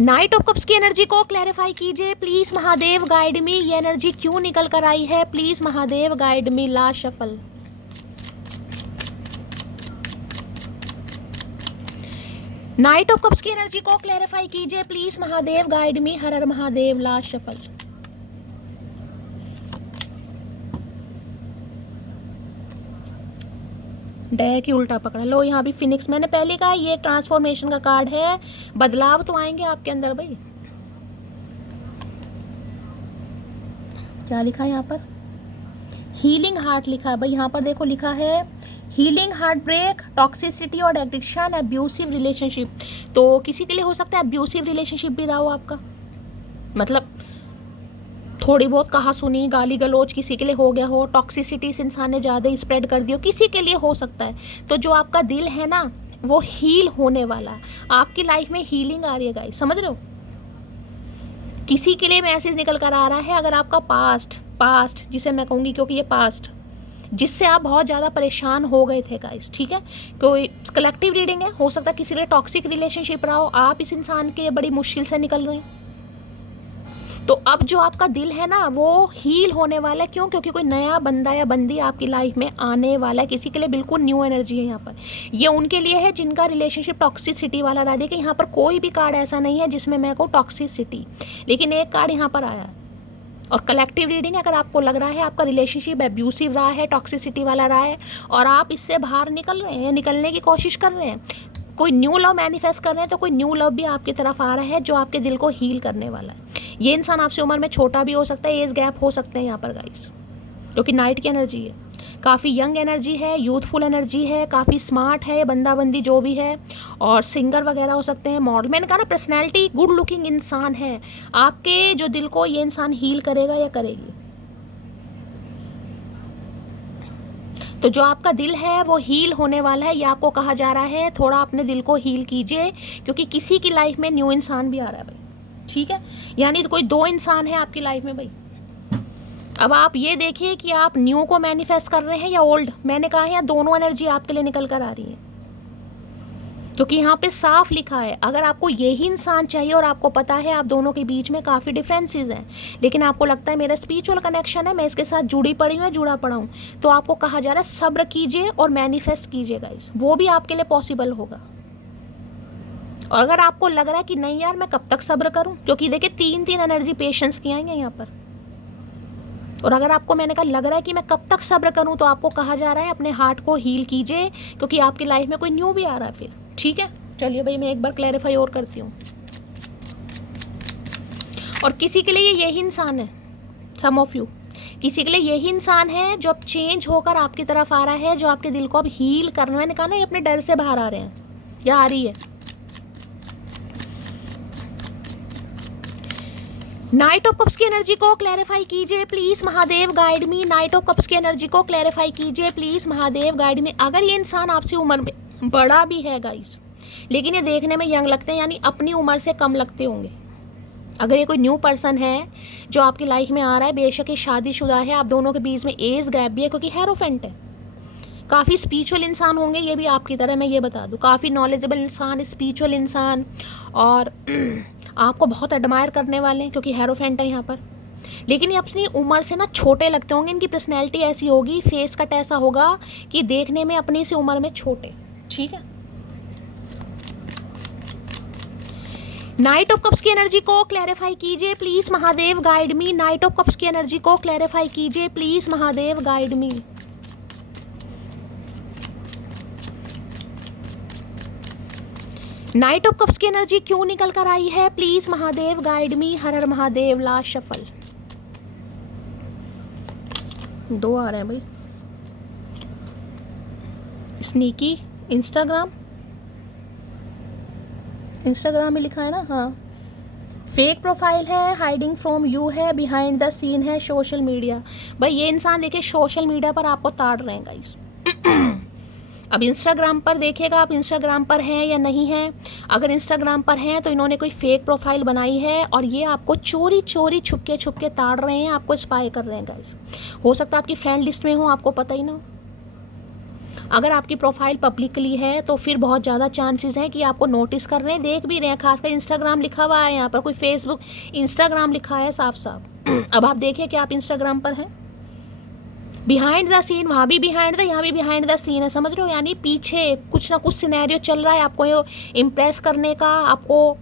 नाइट ऑफ कप्स की एनर्जी को क्लैरिफाई कीजिए प्लीज महादेव, गाइड मी। ये एनर्जी क्यों निकल कर आई है? Please Mahadev guide me. Last shuffle. Knight of cups की एनर्जी को क्लैरिफाई कीजिए प्लीज महादेव, गाइड मी। हर हर महादेव। Last shuffle. डेक ही उल्टा पकड़ा लो। यहाँ भी फिनिक्स, मैंने पहले कहा ये ट्रांसफॉर्मेशन का कार्ड है, बदलाव तो आएंगे आपके अंदर भाई। क्या लिखा है यहाँ पर? हीलिंग हार्ट लिखा है भाई। यहाँ पर देखो लिखा है हीलिंग हार्ट ब्रेक, टॉक्सिसिटी और एडिक्शन, अब्यूसिव रिलेशनशिप। तो किसी के लिए हो सकता है अब्यूसिव रिलेशनशिप भी रहा हो आपका, मतलब थोड़ी बहुत कहा सुनी, गाली गलोच किसी के लिए हो गया हो, टॉक्सिसिटी इस इंसान ने ज़्यादा स्प्रेड कर दी हो, किसी के लिए हो सकता है। तो जो आपका दिल है ना वो हील होने वाला है, आपकी लाइफ में हीलिंग आ रही है गाइस, समझ रहे हो? किसी के लिए मैसेज निकल कर आ रहा है, अगर आपका पास्ट जिसे मैं कहूँगी, क्योंकि ये पास्ट जिससे आप बहुत ज़्यादा परेशान हो गए थे गाइस, ठीक है, कोई कलेक्टिव रीडिंग है, हो सकता है किसी के लिए टॉक्सिक रिलेशनशिप रहा हो, आप इस इंसान के बड़ी मुश्किल से निकल रहे हैं। तो अब जो आपका दिल है ना वो हील होने वाला है। क्यों? क्योंकि कोई नया बंदा या बंदी आपकी लाइफ में आने वाला है। किसी के लिए बिल्कुल न्यू एनर्जी है यहाँ पर। ये उनके लिए है जिनका रिलेशनशिप टॉक्सिसिटी वाला रहा। देखिए यहाँ पर कोई भी कार्ड ऐसा नहीं है जिसमें मैं कहूँ टॉक्सिसिटी, लेकिन एक कार्ड यहाँ पर आया है। और कलेक्टिव रीडिंग, अगर आपको लग रहा है आपका रिलेशनशिप एब्यूसिव रहा है, टॉक्सिसिटी वाला रहा है, और आप इससे बाहर निकल रहे हैं, निकलने की कोशिश कर रहे हैं, कोई न्यू लव मैनिफेस्ट कर रहे हैं, तो कोई न्यू लव भी आपकी तरफ आ रहा है जो आपके दिल को हील करने वाला है। ये इंसान आपसे उम्र में छोटा भी हो सकता है, एज गैप हो सकते हैं यहाँ पर गाइस, क्योंकि नाइट की एनर्जी है। काफ़ी यंग एनर्जी है, यूथफुल एनर्जी है, काफ़ी स्मार्ट है, बंदा बंदी जो भी है, और सिंगर वगैरह हो सकते हैं, मॉडल। मैंने कहा ना पर्सनैलिटी गुड लुकिंग इंसान है। आपके जो दिल को ये इंसान हील करेगा या करेगी। तो जो आपका दिल है वो हील होने वाला है, ये आपको कहा जा रहा है थोड़ा अपने दिल को हील कीजिए, क्योंकि किसी की लाइफ में न्यू इंसान भी आ रहा है भाई, ठीक है। यानी तो कोई दो इंसान है आपकी लाइफ में भाई। अब आप ये देखिए कि आप न्यू को मैनिफेस्ट कर रहे हैं या ओल्ड। मैंने कहा है यहाँ दोनों एनर्जी आपके लिए निकल कर आ रही है, क्योंकि यहाँ पे साफ लिखा है अगर आपको यही इंसान चाहिए और आपको पता है आप दोनों के बीच में काफ़ी डिफरेंसेस हैं, लेकिन आपको लगता है मेरा स्पिरिचुअल कनेक्शन है, मैं इसके साथ जुड़ी पड़ी हूँ या जुड़ा पड़ा हूँ, तो आपको कहा जा रहा है सब्र कीजिए और मैनिफेस्ट कीजिए गाइस, वो भी आपके लिए पॉसिबल होगा। और अगर आपको लग रहा है कि नहीं यार मैं कब तक सब्र करूँ, क्योंकि देखिए 3 एनर्जी पेशेंस की आई है यहाँ पर, और अगर आपको मैंने कहा लग रहा है कि मैं कब तक सब्र करूँ, तो आपको कहा जा रहा है अपने हार्ट को हील कीजिए, क्योंकि आपकी लाइफ में कोई न्यू भी आ रहा है फिर, ठीक है। चलिए भाई मैं एक बार क्लैरिफाई और करती हूँ। और किसी के लिए यही इंसान है, सम ऑफ यू, किसी के लिए यही इंसान है जो अब चेंज होकर आपकी तरफ आ रहा है, जो आपके दिल को अब हील करना। मैंने कहा ना ये अपने डर से बाहर आ रहे हैं या आ रही है। नाइट ऑफ कप्स की एनर्जी को क्लैरिफाई कीजिए please Mahadev, guide me. Night of cups की एनर्जी को क्लैरिफाई कीजिए प्लीज महादेव, गाइड मी। अगर ये इंसान आपसे उम्र में बड़ा भी है गाइस, लेकिन ये देखने में यंग लगते हैं, यानी अपनी उम्र से कम लगते होंगे। अगर ये कोई न्यू पर्सन है जो आपकी लाइफ में आ रहा है, बेशक ये शादीशुदा है, आप दोनों के बीच में एज गैप भी है, क्योंकि हेरोफेंट है। काफ़ी स्पिरिचुअल इंसान होंगे ये भी आपकी तरह, मैं ये बता दूँ, काफ़ी नॉलेजेबल इंसान, स्पिरिचुअल इंसान, और आपको बहुत एडमायर करने वाले हैं, क्योंकि हेरोफेंट है यहाँ पर। लेकिन ये अपनी उम्र से ना छोटे लगते होंगे, इनकी पर्सनैलिटी ऐसी होगी, फेस कट ऐसा होगा कि देखने में अपनी सी उम्र में छोटे, ठीक है। नाइट ऑफ कप्स की एनर्जी को क्लैरिफाई कीजिए please Mahadev, guide me. Night of cups की एनर्जी को क्लैरिफाई कीजिए please Mahadev, guide me. Night of cups की एनर्जी क्यों निकल कर आई है? प्लीज महादेव गाइड मी, हर हर महादेव। लास्ट शफल, 2 आ रहे हैं भाई। स्नीकी इंस्टाग्राम में लिखा है ना, हाँ। फेक प्रोफाइल है, हाइडिंग फ्रॉम यू है, बिहाइंड द सीन है, सोशल मीडिया। भाई ये इंसान देखिए सोशल मीडिया पर आपको ताड़ रहे हैं गाइस। अब इंस्टाग्राम पर देखिएगा आप इंस्टाग्राम पर हैं या नहीं हैं। अगर इंस्टाग्राम पर हैं तो इन्होंने कोई फेक प्रोफाइल बनाई है और ये आपको चोरी छुपके ताड़ रहे हैं, आपको स्पाई कर रहे हैं गाइस। हो सकता है आपकी फ्रेंड लिस्ट में हो, आपको पता ही ना हो। अगर आपकी प्रोफाइल पब्लिकली है तो फिर बहुत ज़्यादा चांसेस हैं कि आपको नोटिस कर रहे हैं, देख भी रहे हैं। खासकर इंस्टाग्राम लिखा हुआ है यहाँ पर, कोई फेसबुक, इंस्टाग्राम लिखा है साफ साफ। अब आप देखिए कि आप इंस्टाग्राम पर हैं। बिहाइंड द सीन, वहाँ भी बिहाइंड द, यहाँ भी बिहाइंड द सीन है, समझ रहे हो? यानी पीछे कुछ ना कुछ सिनेरियो चल रहा है आपको इम्प्रेस करने का, आपको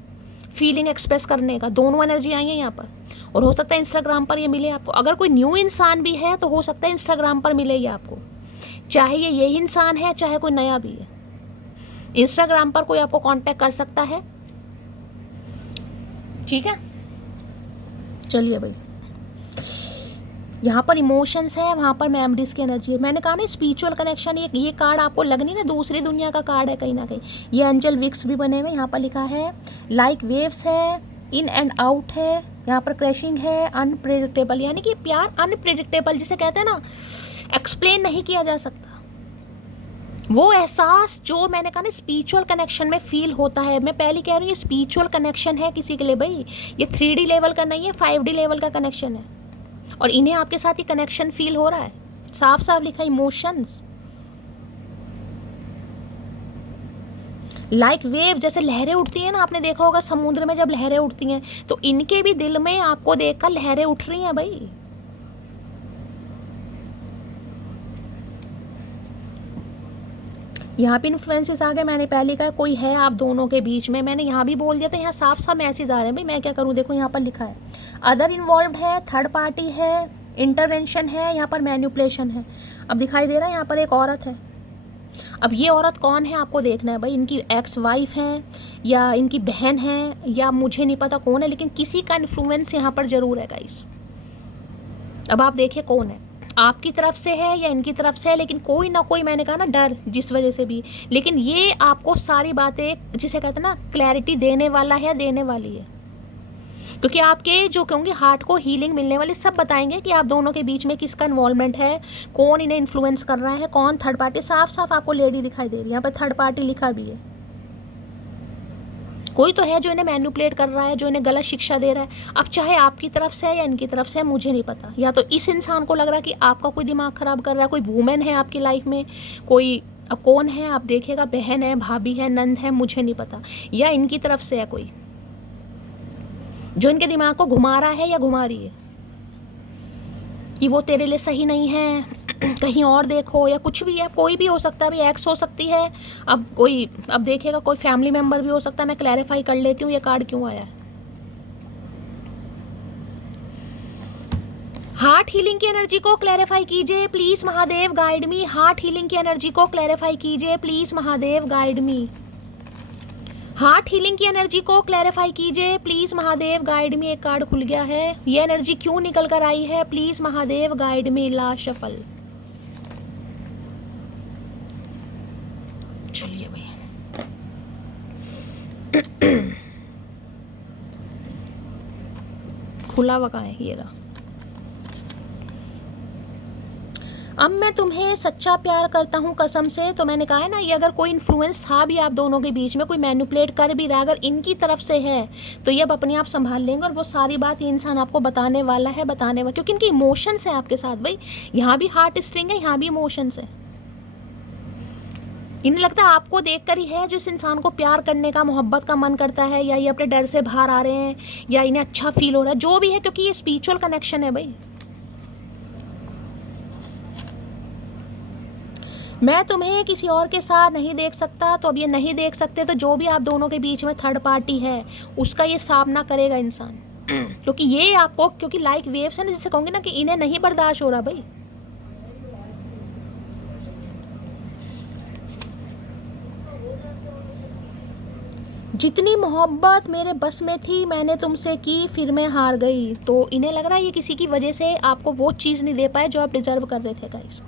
फीलिंग एक्सप्रेस करने का। दोनों एनर्जी आई है यहाँ पर। और हो सकता है इंस्टाग्राम पर ये मिले आपको। अगर कोई न्यू इंसान भी है तो हो सकता है इंस्टाग्राम पर मिले ये आपको, चाहे ये यही इंसान है चाहे कोई नया भी है। इंस्टाग्राम पर कोई आपको कांटेक्ट कर सकता है, ठीक है। चलिए भाई, यहाँ पर इमोशंस है, वहाँ पर मेमोरीज की एनर्जी है। मैंने कहा ना स्पिरिचुअल कनेक्शन, ये कार्ड आपको लग नहीं ना दूसरी दुनिया का कार्ड है कहीं ना कहीं। ये एंजल विक्स भी बने हुए, यहाँ पर लिखा है लाइक वेव्स है, इन एंड आउट है, यहाँ पर क्रैशिंग है, अनप्रेडिक्टेबल। यानी कि प्यार अनप्रेडिक्टेबल जिसे कहते हैं ना, एक्सप्लेन नहीं किया जा सकता। वो एहसास जो मैंने कहा ना स्पिरिचुअल कनेक्शन में फील होता है। मैं पहले कह रही हूँ स्पिरिचुअल कनेक्शन है किसी के लिए भाई, ये 3D लेवल का नहीं है, 5D लेवल का कनेक्शन है। और इन्हें आपके साथ ही कनेक्शन फील हो रहा है, साफ साफ लिखा इमोशंस। लाइक वेव, जैसे लहरें उठती हैं ना, आपने देखा होगा समुद्र में जब लहरें उठती हैं तो इनके भी दिल में आपको देखकर लहरें उठ रही हैं भाई। यहाँ पे इन्फ्लुएंसेस आ गए। मैंने पहले कहा कोई है आप दोनों के बीच में, मैंने यहाँ भी बोल दिया था। यहाँ साफ साफ मैसेज आ रहे हैं भाई, मैं क्या करूँ? देखो यहाँ पर लिखा है अदर इन्वॉल्व्ड है, थर्ड पार्टी है, इंटरवेंशन है, यहाँ पर मैन्युपुलेशन है। अब दिखाई दे रहा है यहाँ पर एक औरत है। अब ये औरत कौन है आपको देखना है भाई, इनकी एक्स वाइफ है या इनकी बहन है या मुझे नहीं पता कौन है, लेकिन किसी का इन्फ्लुएंस यहाँ पर जरूर है गाइस। अब आप देखिए कौन है, आपकी तरफ से है या इनकी तरफ से है, लेकिन कोई ना कोई, मैंने कहा ना डर जिस वजह से भी, लेकिन ये आपको सारी बातें जिसे कहते हैं ना क्लैरिटी देने वाला है, देने वाली है। क्योंकि आपके जो कहूँगी हार्ट को हीलिंग मिलने वाली, सब बताएंगे कि आप दोनों के बीच में किसका इन्वॉल्वमेंट है, कौन इन्हें इन्फ्लुएंस कर रहा है, कौन थर्ड पार्टी। साफ साफ आपको लेडी दिखाई दे रही है, यहाँ पर थर्ड पार्टी लिखा भी है। कोई तो है जो इन्हें मैनिपुलेट कर रहा है, जो इन्हें गलत शिक्षा दे रहा है। अब चाहे आपकी तरफ से है या इनकी तरफ से है, मुझे नहीं पता। या तो इस इंसान को लग रहा है कि आपका कोई दिमाग ख़राब कर रहा है, कोई वुमेन है आपकी लाइफ में, कोई, अब कौन है आप देखिएगा, बहन है, भाभी है, नंद है, मुझे नहीं पता। या इनकी तरफ से है कोई जो इनके दिमाग को घुमा रहा है या घुमा रही है कि वो तेरे लिए सही नहीं है, कहीं और देखो, या कुछ भी है। कोई भी हो सकता है भाई, एक्स हो सकती है, अब कोई, अब देखिएगा कोई फैमिली मेंबर भी हो सकता है। मैं क्लैरिफाई कर लेती हूँ ये कार्ड क्यों आया है। हार्ट हीलिंग की एनर्जी को क्लैरिफाई कीजिए please Mahadev guide me. Heart healing की एनर्जी को क्लैरिफाई कीजिए please Mahadev guide me. Heart healing की एनर्जी को क्लैरिफाई कीजिए प्लीज महादेव गाइड मी। एक कार्ड खुल गया है, ये एनर्जी क्यों निकल कर आई है, please Mahadev guide me. Last shuffle. चलिए भाई, खुला हुआ कहाँ है, ये रहा। अब मैं तुम्हें सच्चा प्यार करता हूँ कसम से। तो मैंने कहा है ना, ये अगर कोई इन्फ्लुएंस था भी आप दोनों के बीच में, कोई मैनिपुलेट कर भी रहा, अगर इनकी तरफ से है तो ये अब अपने आप संभाल लेंगे। और वो सारी बात ये इंसान आपको बताने वाला है, क्योंकि इनके इमोशंस है आपके साथ भाई। यहाँ भी हार्ट स्ट्रिंग है, यहाँ भी इमोशंस है। इन्हें लगता है आपको देखकर ही है जो इस इंसान को प्यार करने का, मोहब्बत का मन करता है, या ये अपने डर से बाहर आ रहे हैं, या इन्हें अच्छा फील हो रहा है, जो भी है, क्योंकि ये स्पिरिचुअल कनेक्शन है भाई। मैं तुम्हें किसी और के साथ नहीं देख सकता, तो अब ये नहीं देख सकते तो जो भी आप दोनों के बीच में थर्ड पार्टी है उसका ये सामना करेगा इंसान। क्योंकि ये आपको, क्योंकि लाइक वेव्स है ना, जिसे कहूँगी ना कि इन्हें नहीं बर्दाश्त हो रहा भाई। जितनी मोहब्बत मेरे बस में थी मैंने तुमसे की, फिर मैं हार गई। तो इन्हें लग रहा है ये किसी की वजह से आपको वो चीज़ नहीं दे पाए जो आप डिजर्व कर रहे थे गाइस,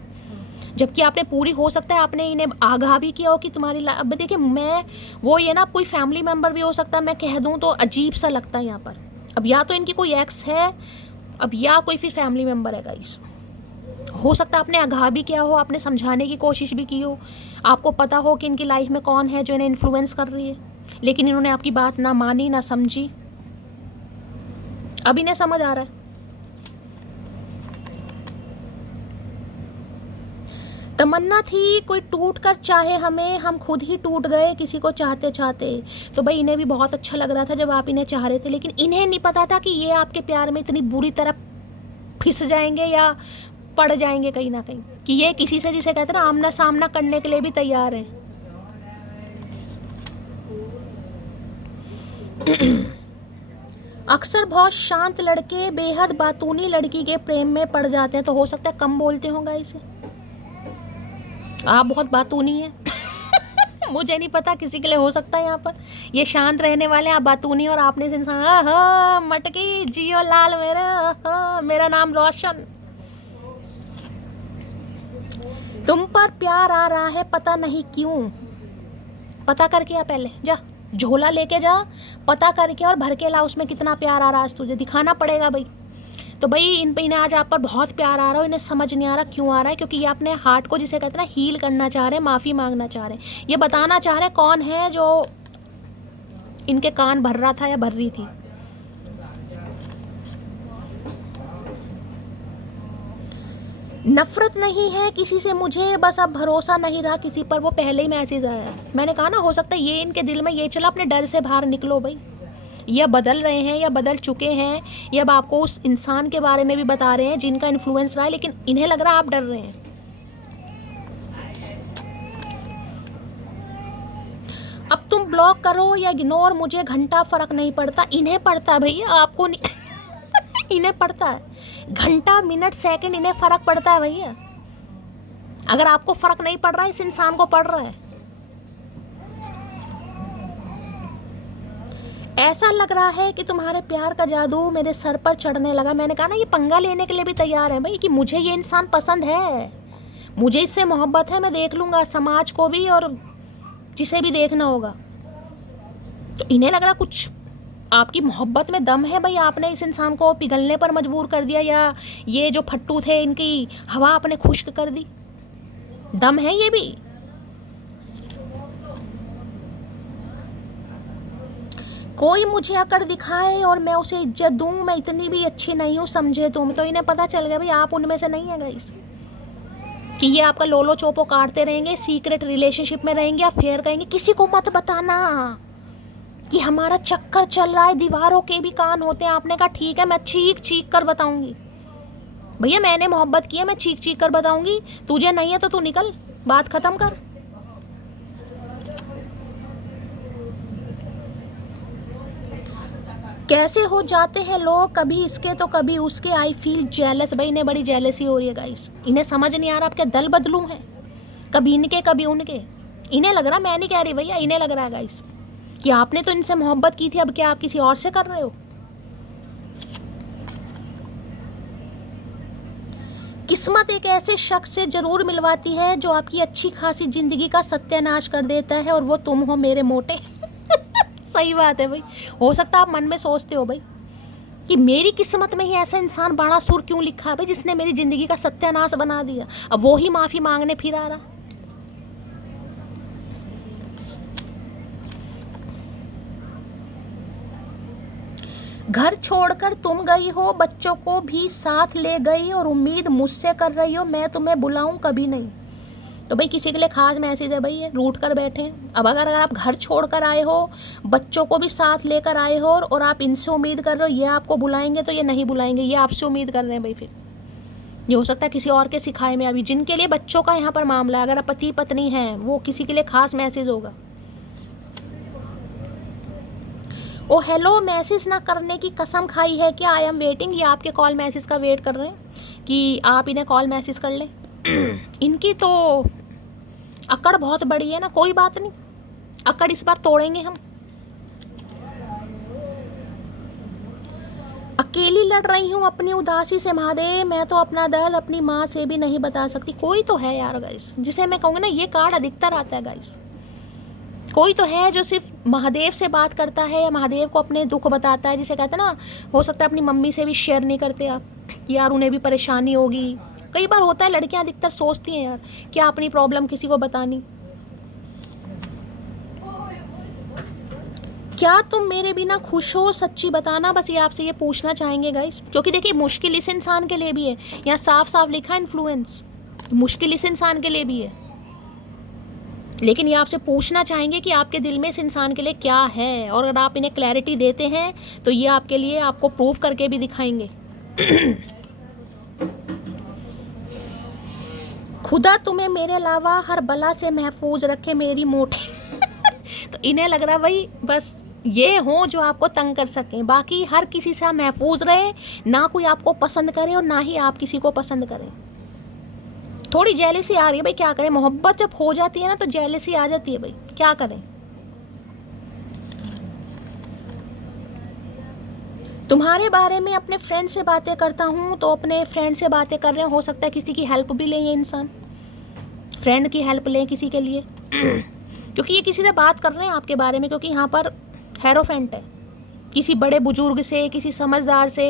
जबकि आपने पूरी, हो सकता है आपने इन्हें आगाह भी किया हो कि तुम्हारी अब देखिए, मैं वो ये ना, कोई फैमिली मेम्बर भी हो सकता है, मैं कह दूँ तो अजीब सा लगता है यहाँ पर। अब या तो इनकी कोई एक्स है, अब या कोई फिर फैमिली मेम्बर है गाइस। हो सकता है आपने आगाह भी किया हो, आपने समझाने की कोशिश भी की हो, आपको पता हो कि इनकी लाइफ में कौन है जो इन्हें इन्फ्लुएंस कर रही है, लेकिन इन्होंने आपकी बात ना मानी ना समझी। अब इन्हें समझ आ रहा है। तमन्ना थी कोई टूट कर चाहे हमें, हम खुद ही टूट गए किसी को चाहते चाहते। तो भाई इन्हें भी बहुत अच्छा लग रहा था जब आप इन्हें चाह रहे थे, लेकिन इन्हें नहीं पता था कि ये आपके प्यार में इतनी बुरी तरह फिस जाएंगे या पड़ जाएंगे कहीं ना कहीं, कि ये किसी से, जिसे कहते हैं ना, आमना सामना करने के लिए भी तैयार हैं। अक्सर बहुत शांत लड़के बेहद बातूनी लड़की के प्रेम में पड़ जाते हैं। तो हो सकता है कम बोलते होंगे इसे, आप बहुत बातूनी हैं। मुझे नहीं पता, किसी के लिए हो सकता है यहाँ पर ये शांत रहने वाले, आप बातूनी और आपने इस इंसान, मटकी जियो लाल मेरा, मेरा नाम रोशन। तुम पर प्यार आ रहा है पता नहीं क्यों, पता करके आ, पहले जा झोला लेके जा, पता करके और भर के ला उसमें कितना प्यार आ रहा है, आज तुझे दिखाना पड़ेगा भाई। तो भाई इन पे, इन्हें आज आप पर बहुत प्यार आ रहा है, इन्हें समझ नहीं आ रहा क्यों आ रहा है, क्योंकि ये अपने हार्ट को, जिसे कहते हैं ना, हील करना चाह रहे हैं, माफ़ी मांगना चाह रहे हैं, ये बताना चाह रहे हैं कौन है जो इनके कान भर रहा था या भर रही थी। नफरत नहीं है किसी से मुझे, बस अब भरोसा नहीं रहा किसी पर, वो पहले ही मैसेज आया। मैंने कहा ना, हो सकता है ये इनके दिल में ये चला, अपने डर से बाहर निकलो भाई। या बदल रहे हैं या बदल चुके हैं, या अब आपको उस इंसान के बारे में भी बता रहे हैं जिनका इन्फ्लुएंस रहा है, लेकिन इन्हें लग रहा है आप डर रहे हैं। अब तुम ब्लॉक करो या इग्नोर, मुझे घंटा फर्क नहीं पड़ता। इन्हें पड़ता है भैया, आपको नहीं। इन्हें पड़ता है, घंटा मिनट सेकंड इन्हें फर्क पड़ता है भैया। अगर आपको फर्क नहीं पड़ रहा है, इस इंसान को पड़ रहा है। ऐसा लग रहा है कि तुम्हारे प्यार का जादू मेरे सर पर चढ़ने लगा। मैंने कहा ना, ये पंगा लेने के लिए भी तैयार है भाई, कि मुझे ये इंसान पसंद है, मुझे इससे मोहब्बत है, मैं देख लूँगा समाज को भी और जिसे भी देखना होगा। तो इन्हें लग रहा कुछ आपकी मोहब्बत में दम है भाई, आपने इस इंसान को पिघलने पर मजबूर कर दिया, या ये जो फट्टू थे इनकी हवा आपने खुश्क कर दी। दम है ये भी। कोई मुझे अकड़ दिखाए और मैं उसे इज्जत दूं, मैं इतनी भी अच्छी नहीं हूँ समझे तुम। तो इन्हें पता चल गया भाई आप उनमें से नहीं है गाइस, कि ये आपका लोलो चोपो काटते रहेंगे, सीक्रेट रिलेशनशिप में रहेंगे, आप फेयर कहेंगे किसी को मत बताना कि हमारा चक्कर चल रहा है, दीवारों के भी कान होते हैं। आपने कहा ठीक है, मैं चीख चीख कर बताऊंगी भैया, मैंने मोहब्बत की है, मैं चीख चीख कर बताऊंगी। तुझे नहीं है तो तू निकल, बात खत्म कर। कैसे हो जाते हैं लोग, कभी इसके तो कभी उसके, आई फील जेलस। भाई इन्हें बड़ी जेलसी हो रही है गाइस, इन्हें समझ नहीं आ रहा आपके दल बदलू हैं, कभी इनके कभी उनके। इन्हें लग रहा, मैं नहीं कह रही भैया, इन्हें लग रहा है गाइस कि आपने तो इनसे मोहब्बत की थी, अब क्या आप किसी और से कर रहे हो। किस्मत एक ऐसे शख्स से जरूर मिलवाती है जो आपकी अच्छी खासी जिंदगी का सत्यानाश कर देता है, और वो तुम हो मेरे मोटे। सही बात है भाई, हो सकता है आप मन में सोचते हो भाई कि मेरी किस्मत में ही ऐसा इंसान बाणासुर क्यों लिखा है भाई, जिसने मेरी जिंदगी का सत्यानाश बना दिया। अब वो ही माफी मांगने फिर आ रहा। घर छोड़कर तुम गई हो, बच्चों को भी साथ ले गई, और उम्मीद मुझसे कर रही हो मैं तुम्हें बुलाऊं कभी नहीं। तो भाई किसी के लिए खास मैसेज है भाई, ये रूठ कर बैठे हैं। अब अगर आप घर छोड़कर आए हो, बच्चों को भी साथ लेकर आए हो, और आप इनसे उम्मीद कर रहे हो ये आपको बुलाएंगे, तो ये नहीं बुलाएंगे, ये आपसे उम्मीद कर रहे हैं भाई। फिर ये हो सकता है किसी और के सिखाए में, अभी जिनके लिए बच्चों का यहाँ पर मामला है, अगर आप पति पत्नी हैं, वो किसी के लिए खास मैसेज होगा। ओ हेलो, मैसेज ना करने की कसम खाई है क्या, आई एम वेटिंग। ये आपके कॉल मैसेज का वेट कर रहे हैं कि आप इन्हें कॉल मैसेज कर लें। इनकी तो अकड़ बहुत बड़ी है ना, कोई बात नहीं, अकड़ इस बार तोड़ेंगे हम। अकेली लड़ रही हूँ अपनी उदासी से महादेव, मैं तो अपना दर्द अपनी माँ से भी नहीं बता सकती। कोई तो है यार गाइस जिसे मैं कहूँगी ना, ये कार्ड अधिकतर आता है गाइस। कोई तो है जो सिर्फ महादेव से बात करता है या महादेव को अपने दुख बताता है, जिसे कहते हैं ना, हो सकता है अपनी मम्मी से भी शेयर नहीं करते आप, यार उन्हें भी परेशानी होगी। कई बार होता है लड़कियां अधिकतर सोचती हैं यार क्या अपनी प्रॉब्लम किसी को बतानी। क्या तुम मेरे बिना खुश हो, सच्ची बताना, बस ये आपसे ये पूछना चाहेंगे गाइस। क्योंकि देखिए मुश्किल इस इंसान के लिए भी है, यहाँ साफ साफ लिखा है इन्फ्लुएंस, मुश्किल इस इंसान के लिए भी है, लेकिन ये आपसे पूछना चाहेंगे कि आपके दिल में इस इंसान के लिए क्या है। और अगर आप इन्हें क्लैरिटी देते हैं तो ये आपके लिए आपको प्रूव करके भी दिखाएंगे। खुदा तुम्हें मेरे अलावा हर बला से महफूज रखे मेरी मोटी। तो इन्हें लग रहा है भाई बस ये हो जो आपको तंग कर सकें, बाकी हर किसी से आप महफूज रहे, ना कोई आपको पसंद करे और ना ही आप किसी को पसंद करें। थोड़ी जेलसी आ रही है भाई, क्या करें, मोहब्बत जब हो जाती है ना तो जेलसी आ जाती है भाई, क्या करें। तुम्हारे बारे में अपने फ्रेंड से बातें करता हूँ, तो अपने फ्रेंड से बातें कर रहे हैं, हो सकता है किसी की हेल्प भी लें ये इंसान, फ्रेंड की हेल्प लें किसी के लिए। क्योंकि ये किसी से बात कर रहे हैं आपके बारे में, क्योंकि यहाँ पर हेरोफेंट है, किसी बड़े बुजुर्ग से, किसी समझदार से,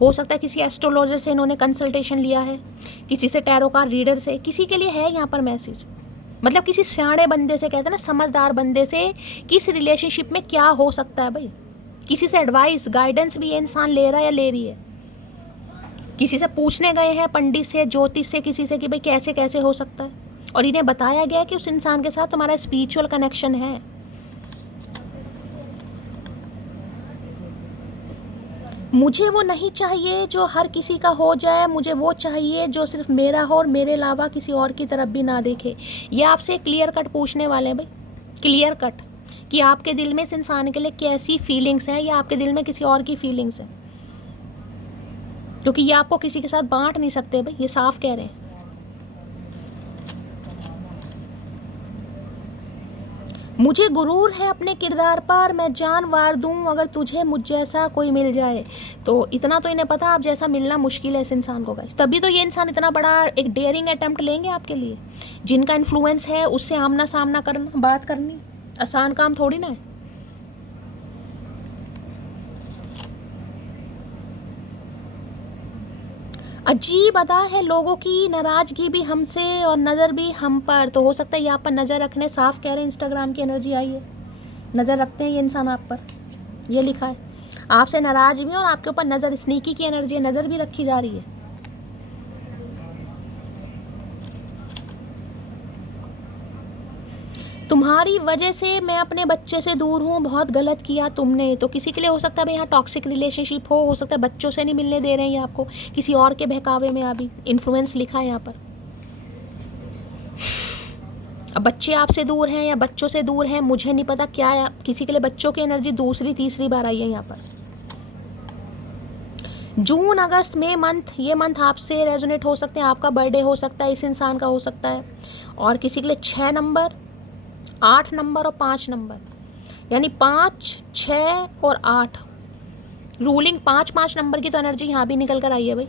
हो सकता है किसी एस्ट्रोलॉजर से इन्होंने कंसल्टेशन लिया है, किसी से टैरो कार्ड रीडर से, किसी के लिए है यहाँ पर मैसेज। मतलब किसी सियाणे बंदे से, कहते हैं ना समझदार बंदे से, किस रिलेशनशिप में क्या हो सकता है भाई, किसी से एडवाइस गाइडेंस भी ये इंसान ले रहा है या ले रही है। किसी से पूछने गए हैं, पंडित से, ज्योतिष से, किसी से कि भाई कैसे कैसे हो सकता है, और इन्हें बताया गया कि उस इंसान के साथ तुम्हारा स्पिरिचुअल कनेक्शन है। मुझे वो नहीं चाहिए जो हर किसी का हो जाए, मुझे वो चाहिए जो सिर्फ मेरा हो और मेरे अलावा किसी और की तरफ भी ना देखे। ये आपसे क्लियर कट पूछने वाले हैं भाई, क्लियर कट, कि आपके दिल में इस इंसान के लिए कैसी फीलिंग्स हैं, या आपके दिल में किसी और की फीलिंग्स हैं, क्योंकि ये आपको किसी के साथ बांट नहीं सकते भाई, ये साफ कह रहे हैं। मुझे गुरूर है अपने किरदार पर, मैं जान वार दूं अगर तुझे मुझ जैसा कोई मिल जाए। तो इतना तो इन्हें पता आप जैसा मिलना मुश्किल है इस इंसान को गाइस, तभी तो ये इंसान इतना बड़ा एक डेयरिंग अटेम्प्ट लेंगे आपके लिए। जिनका इन्फ्लुएंस है उससे आमना सामना करना, बात करनी आसान काम थोड़ी ना है। अजीब अदा है लोगों की, नाराजगी भी हमसे और नज़र भी हम पर। तो हो सकता है यहाँ पर नज़र रखने, साफ कह रहे हैं, इंस्टाग्राम की एनर्जी आई है, नज़र रखते हैं ये इंसान आप पर, ये लिखा है, आपसे नाराज भी और आपके ऊपर नज़र, स्नीकी की एनर्जी है, नज़र भी रखी जा रही है। तुम्हारी वजह से मैं अपने बच्चे से दूर हूँ, बहुत गलत किया तुमने। तो किसी के लिए हो सकता है भाई यहाँ टॉक्सिक रिलेशनशिप हो सकता है बच्चों से नहीं मिलने दे रहे हैं ये आपको, किसी और के बहकावे में अभी इन्फ्लुएंस लिखा है यहाँ पर। अब बच्चे आपसे दूर हैं या बच्चों से दूर हैं, मुझे नहीं पता क्या है, किसी के लिए बच्चों की एनर्जी दूसरी तीसरी बार आई है यहाँ पर। जून अगस्त मई मंथ, ये मंथ आपसे रेजोनेट हो सकते हैं, आपका बर्थडे हो सकता है, इस इंसान का हो सकता है, और किसी के लिए 6 नंबर 8 नंबर और 5 नंबर, यानी 5 6 और 8 रूलिंग 5 नंबर की तो एनर्जी यहाँ भी निकल कर आई है भाई।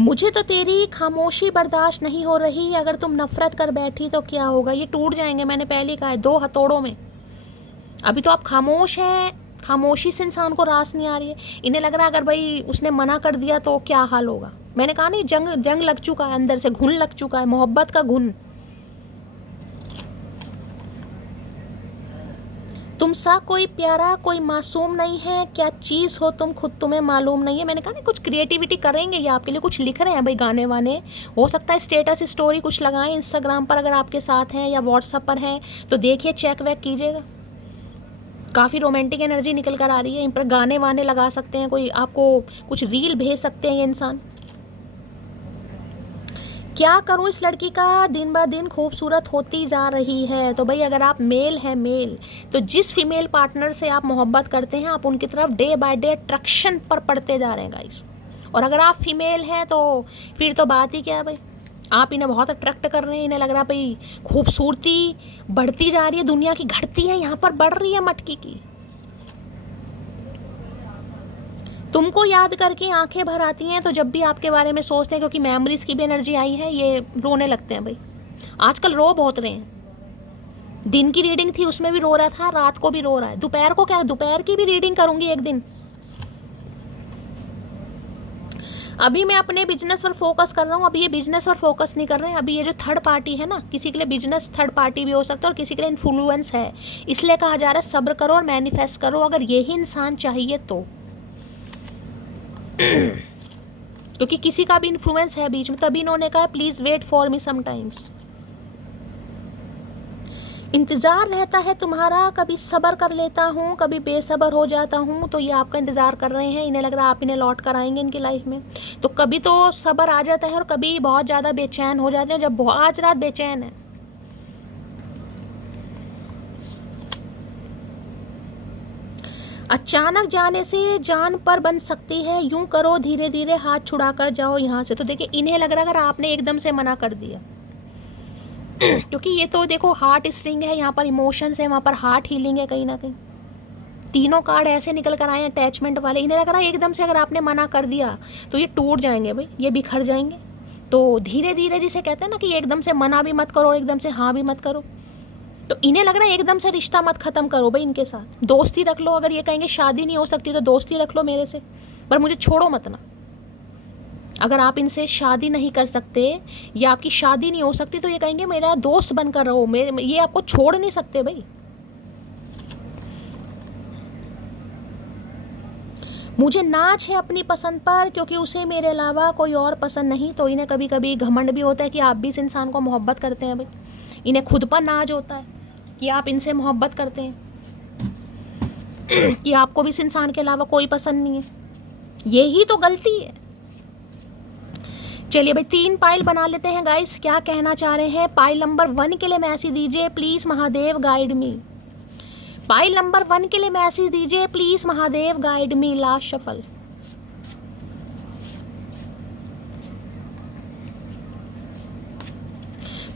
मुझे तो तेरी खामोशी बर्दाश्त नहीं हो रही, अगर तुम नफरत कर बैठी तो क्या होगा। ये टूट जाएंगे, मैंने पहले कहा है, 2 हथौड़ों में। अभी तो आप खामोश हैं, खामोशी से इंसान को रास नहीं आ रही है, इन्हें लग रहा है अगर भाई उसने मना कर दिया तो क्या हाल होगा। मैंने कहा नहीं, जंग लग चुका है, अंदर से घुन लग चुका है, मोहब्बत का घुन। तुम सा कोई प्यारा कोई मासूम नहीं है, क्या चीज़ हो तुम खुद तुम्हें मालूम नहीं है। मैंने कहा नहीं, कुछ क्रिएटिविटी करेंगे ये आपके लिए, कुछ लिख रहे हैं भाई गाने वाने, हो सकता है स्टेटस स्टोरी कुछ लगाएं इंस्टाग्राम पर, अगर आपके साथ हैं या व्हाट्सएप पर हैं तो देखिए, चेक वेक कीजिएगा। काफ़ी रोमांटिक एनर्जी निकल कर आ रही है, इन पर गाने वाने लगा सकते हैं, कोई आपको कुछ रील भेज सकते हैं ये इंसान। क्या करूं, इस लड़की का दिन ब दिन खूबसूरत होती जा रही है। तो भाई अगर आप मेल है मेल, तो जिस फीमेल पार्टनर से आप मोहब्बत करते हैं आप उनकी तरफ डे बाय डे अट्रैक्शन पर पड़ते जा रहे हैं गाइस। और अगर आप फीमेल हैं तो फिर तो बात ही क्या है भाई, आप इन्हें बहुत अट्रैक्ट कर रहे हैं, इन्हें लग रहा है भाई खूबसूरती बढ़ती जा रही है, दुनिया की घटती है, यहाँ पर बढ़ रही है मटकी की। तुमको याद करके आंखें भर आती हैं, तो जब भी आपके बारे में सोचते हैं, क्योंकि मेमोरीज की भी एनर्जी आई है, ये रोने लगते हैं भाई। आजकल रो बहुत रहे हैं। दिन की रीडिंग थी उसमें भी रो रहा था, रात को भी रो रहा है, दोपहर को क्या, दोपहर की भी रीडिंग करूंगी एक दिन। अभी मैं अपने बिजनेस पर फोकस कर रहा हूँ, अभी ये बिजनेस पर फोकस नहीं कर रहे हैं। अभी ये जो थर्ड पार्टी है ना, किसी के लिए बिजनेस थर्ड पार्टी भी हो सकता है और किसी के लिए इन्फ्लुएंस है, इसलिए कहा जा रहा है सब्र करो और मैनिफेस्ट करो, अगर यही इंसान चाहिए तो। क्योंकि किसी का भी इन्फ्लुएंस है बीच में, तभी इन्होंने कहा please wait for me sometimes. इंतज़ार रहता है तुम्हारा, कभी सब्र कर लेता हूँ, कभी बेसब्र हो जाता हूँ, तो ये आपका इंतज़ार कर रहे हैं। इन्हें लग रहा है आप इन्हें लौट कर आएंगे इनकी लाइफ में। तो कभी तो सब्र आ जाता है और कभी बहुत ज़्यादा बेचैन हो जाते हैं। जब आज रात बेचैन है, अचानक जाने से जान पर बन सकती है, यूं करो धीरे धीरे हाथ छुड़ा कर जाओ यहाँ से। तो देखिए इन्हें लग रहा है अगर आपने एकदम से मना कर दिया, क्योंकि ये तो देखो हार्ट स्ट्रिंग है, यहाँ पर इमोशंस है, वहाँ पर हार्ट हीलिंग है कहीं ना कहीं। तीनों कार्ड ऐसे निकल कर आए हैं अटैचमेंट वाले। इन्हें लग रहा है एकदम से अगर आपने मना कर दिया तो ये टूट जाएंगे भाई, ये बिखर जाएंगे। तो धीरे धीरे जिसे कहते हैं ना कि एकदम से मना भी मत करो और एकदम से हाँ भी मत करो। तो इन्हें लग रहा है एकदम से रिश्ता मत ख़त्म करो भाई इनके साथ, दोस्ती रख लो। अगर ये कहेंगे शादी नहीं हो सकती तो दोस्ती रख लो मेरे से, पर मुझे छोड़ो मत ना। अगर आप इनसे शादी नहीं कर सकते या आपकी शादी नहीं हो सकती तो ये कहेंगे मेरा दोस्त बनकर रहो, मेरे ये आपको छोड़ नहीं सकते भाई। मुझे नाच है अपनी पसंद पर, क्योंकि उसे मेरे अलावा कोई और पसंद नहीं। तो इन्हें कभी कभी घमंड भी होता है कि आप भी इस इंसान को मोहब्बत करते हैं भाई। इन्हें खुद पर नाज होता है कि आप इनसे मोहब्बत करते हैं, कि आपको भी इस इंसान के अलावा कोई पसंद नहीं है। यही तो गलती है। चलिए भाई 3 पाइल बना लेते हैं गाइस, क्या कहना चाह रहे हैं। पाइल नंबर 1 के लिए मैसेज दीजिए please Mahadev guide me. Pile number 1 के लिए मैसेज दीजिए please Mahadev guide me. Last shuffle.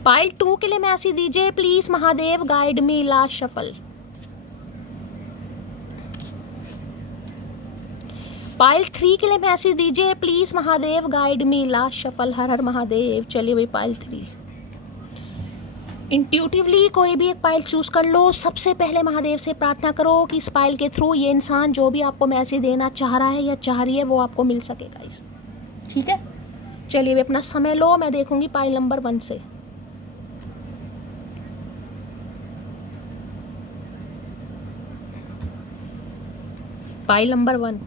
Pile 2 के लिए मैसेज दीजिए please Mahadev guide me. Last shuffle. Pile 3 के लिए मैसेज दीजिए please Mahadev guide me. Last shuffle. हर हर महादेव। चलिए भाई पाइल 3। इंट्यूटिवली कोई भी एक पाइल चूज कर लो। सबसे पहले महादेव से प्रार्थना करो कि इस पाइल के थ्रू ये इंसान जो भी आपको मैसेज देना चाह रहा है या चाह रही है वो आपको मिल सकेगा इस, ठीक है। चलिए भाई अपना समय लो, मैं देखूंगी पाइल नंबर 1 से। Pile number 1,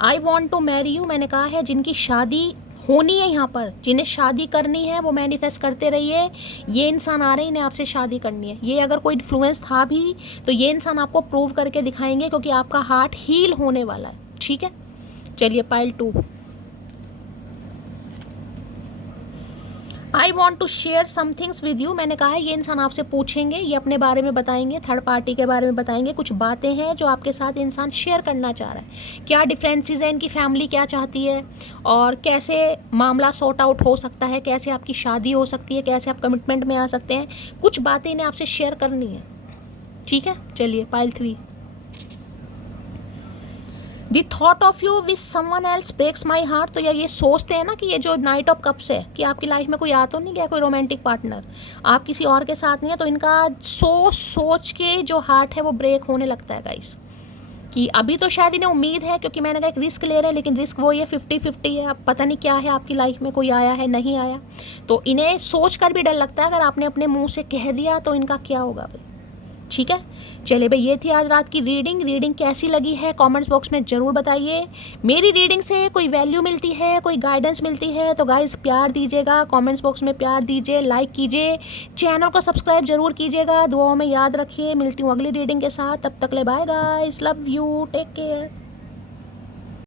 I want to marry you. मैंने कहा है जिनकी शादी होनी है, यहाँ पर जिन्हें शादी करनी है वो मैनिफेस्ट करते रहिए। ये इंसान आ रहे हैं, इन्हें आपसे शादी करनी है। ये अगर कोई इन्फ्लुएंस था भी तो ये इंसान आपको प्रूव करके दिखाएंगे, क्योंकि आपका हार्ट हील होने वाला है, ठीक है। चलिए pile 2, I want to share some things with you. मैंने कहा है ये इंसान आपसे पूछेंगे, ये अपने बारे में बताएंगे, थर्ड पार्टी के बारे में बताएंगे। कुछ बातें हैं जो आपके साथ इंसान शेयर करना चाह रहा है। क्या डिफरेंसेस है, इनकी फैमिली क्या चाहती है और कैसे मामला सॉर्ट आउट हो सकता है, कैसे आपकी शादी हो सकती है, कैसे आप कमिटमेंट में आ सकते हैं। कुछ बातें इन्हें आपसे शेयर करनी है, ठीक है। चलिए pile 3, the thought of you with someone else breaks my heart. तो ये सोचते हैं ना कि ये जो नाइट ऑफ कप्स है कि आपकी लाइफ में कोई आ तो नहीं गया, कोई रोमांटिक पार्टनर, आप किसी और के साथ नहीं है, तो इनका सोच के जो हार्ट है वो ब्रेक होने लगता है गाइस। कि अभी तो शायद इन्हें उम्मीद है, क्योंकि मैंने कहा एक रिस्क ले रहे हैं, लेकिन रिस्क वो ये 50-50 है। अब पता नहीं क्या है आपकी लाइफ में, कोई आया है नहीं आया, तो इन्हें सोच कर भी डर लगता है अगर आपने अपने मुँह से कह दिया तो इनका क्या होगा भाई, ठीक है। चलिए भाई ये थी आज रात की रीडिंग कैसी लगी है कमेंट्स बॉक्स में ज़रूर बताइए। मेरी रीडिंग से कोई वैल्यू मिलती है, कोई गाइडेंस मिलती है तो गाइस प्यार दीजिएगा, कमेंट्स बॉक्स में प्यार दीजिए, लाइक कीजिए, चैनल को सब्सक्राइब जरूर कीजिएगा, दुआओं में याद रखिए। मिलती हूँ अगली रीडिंग के साथ, तब तक ले bye guys, love you, take care.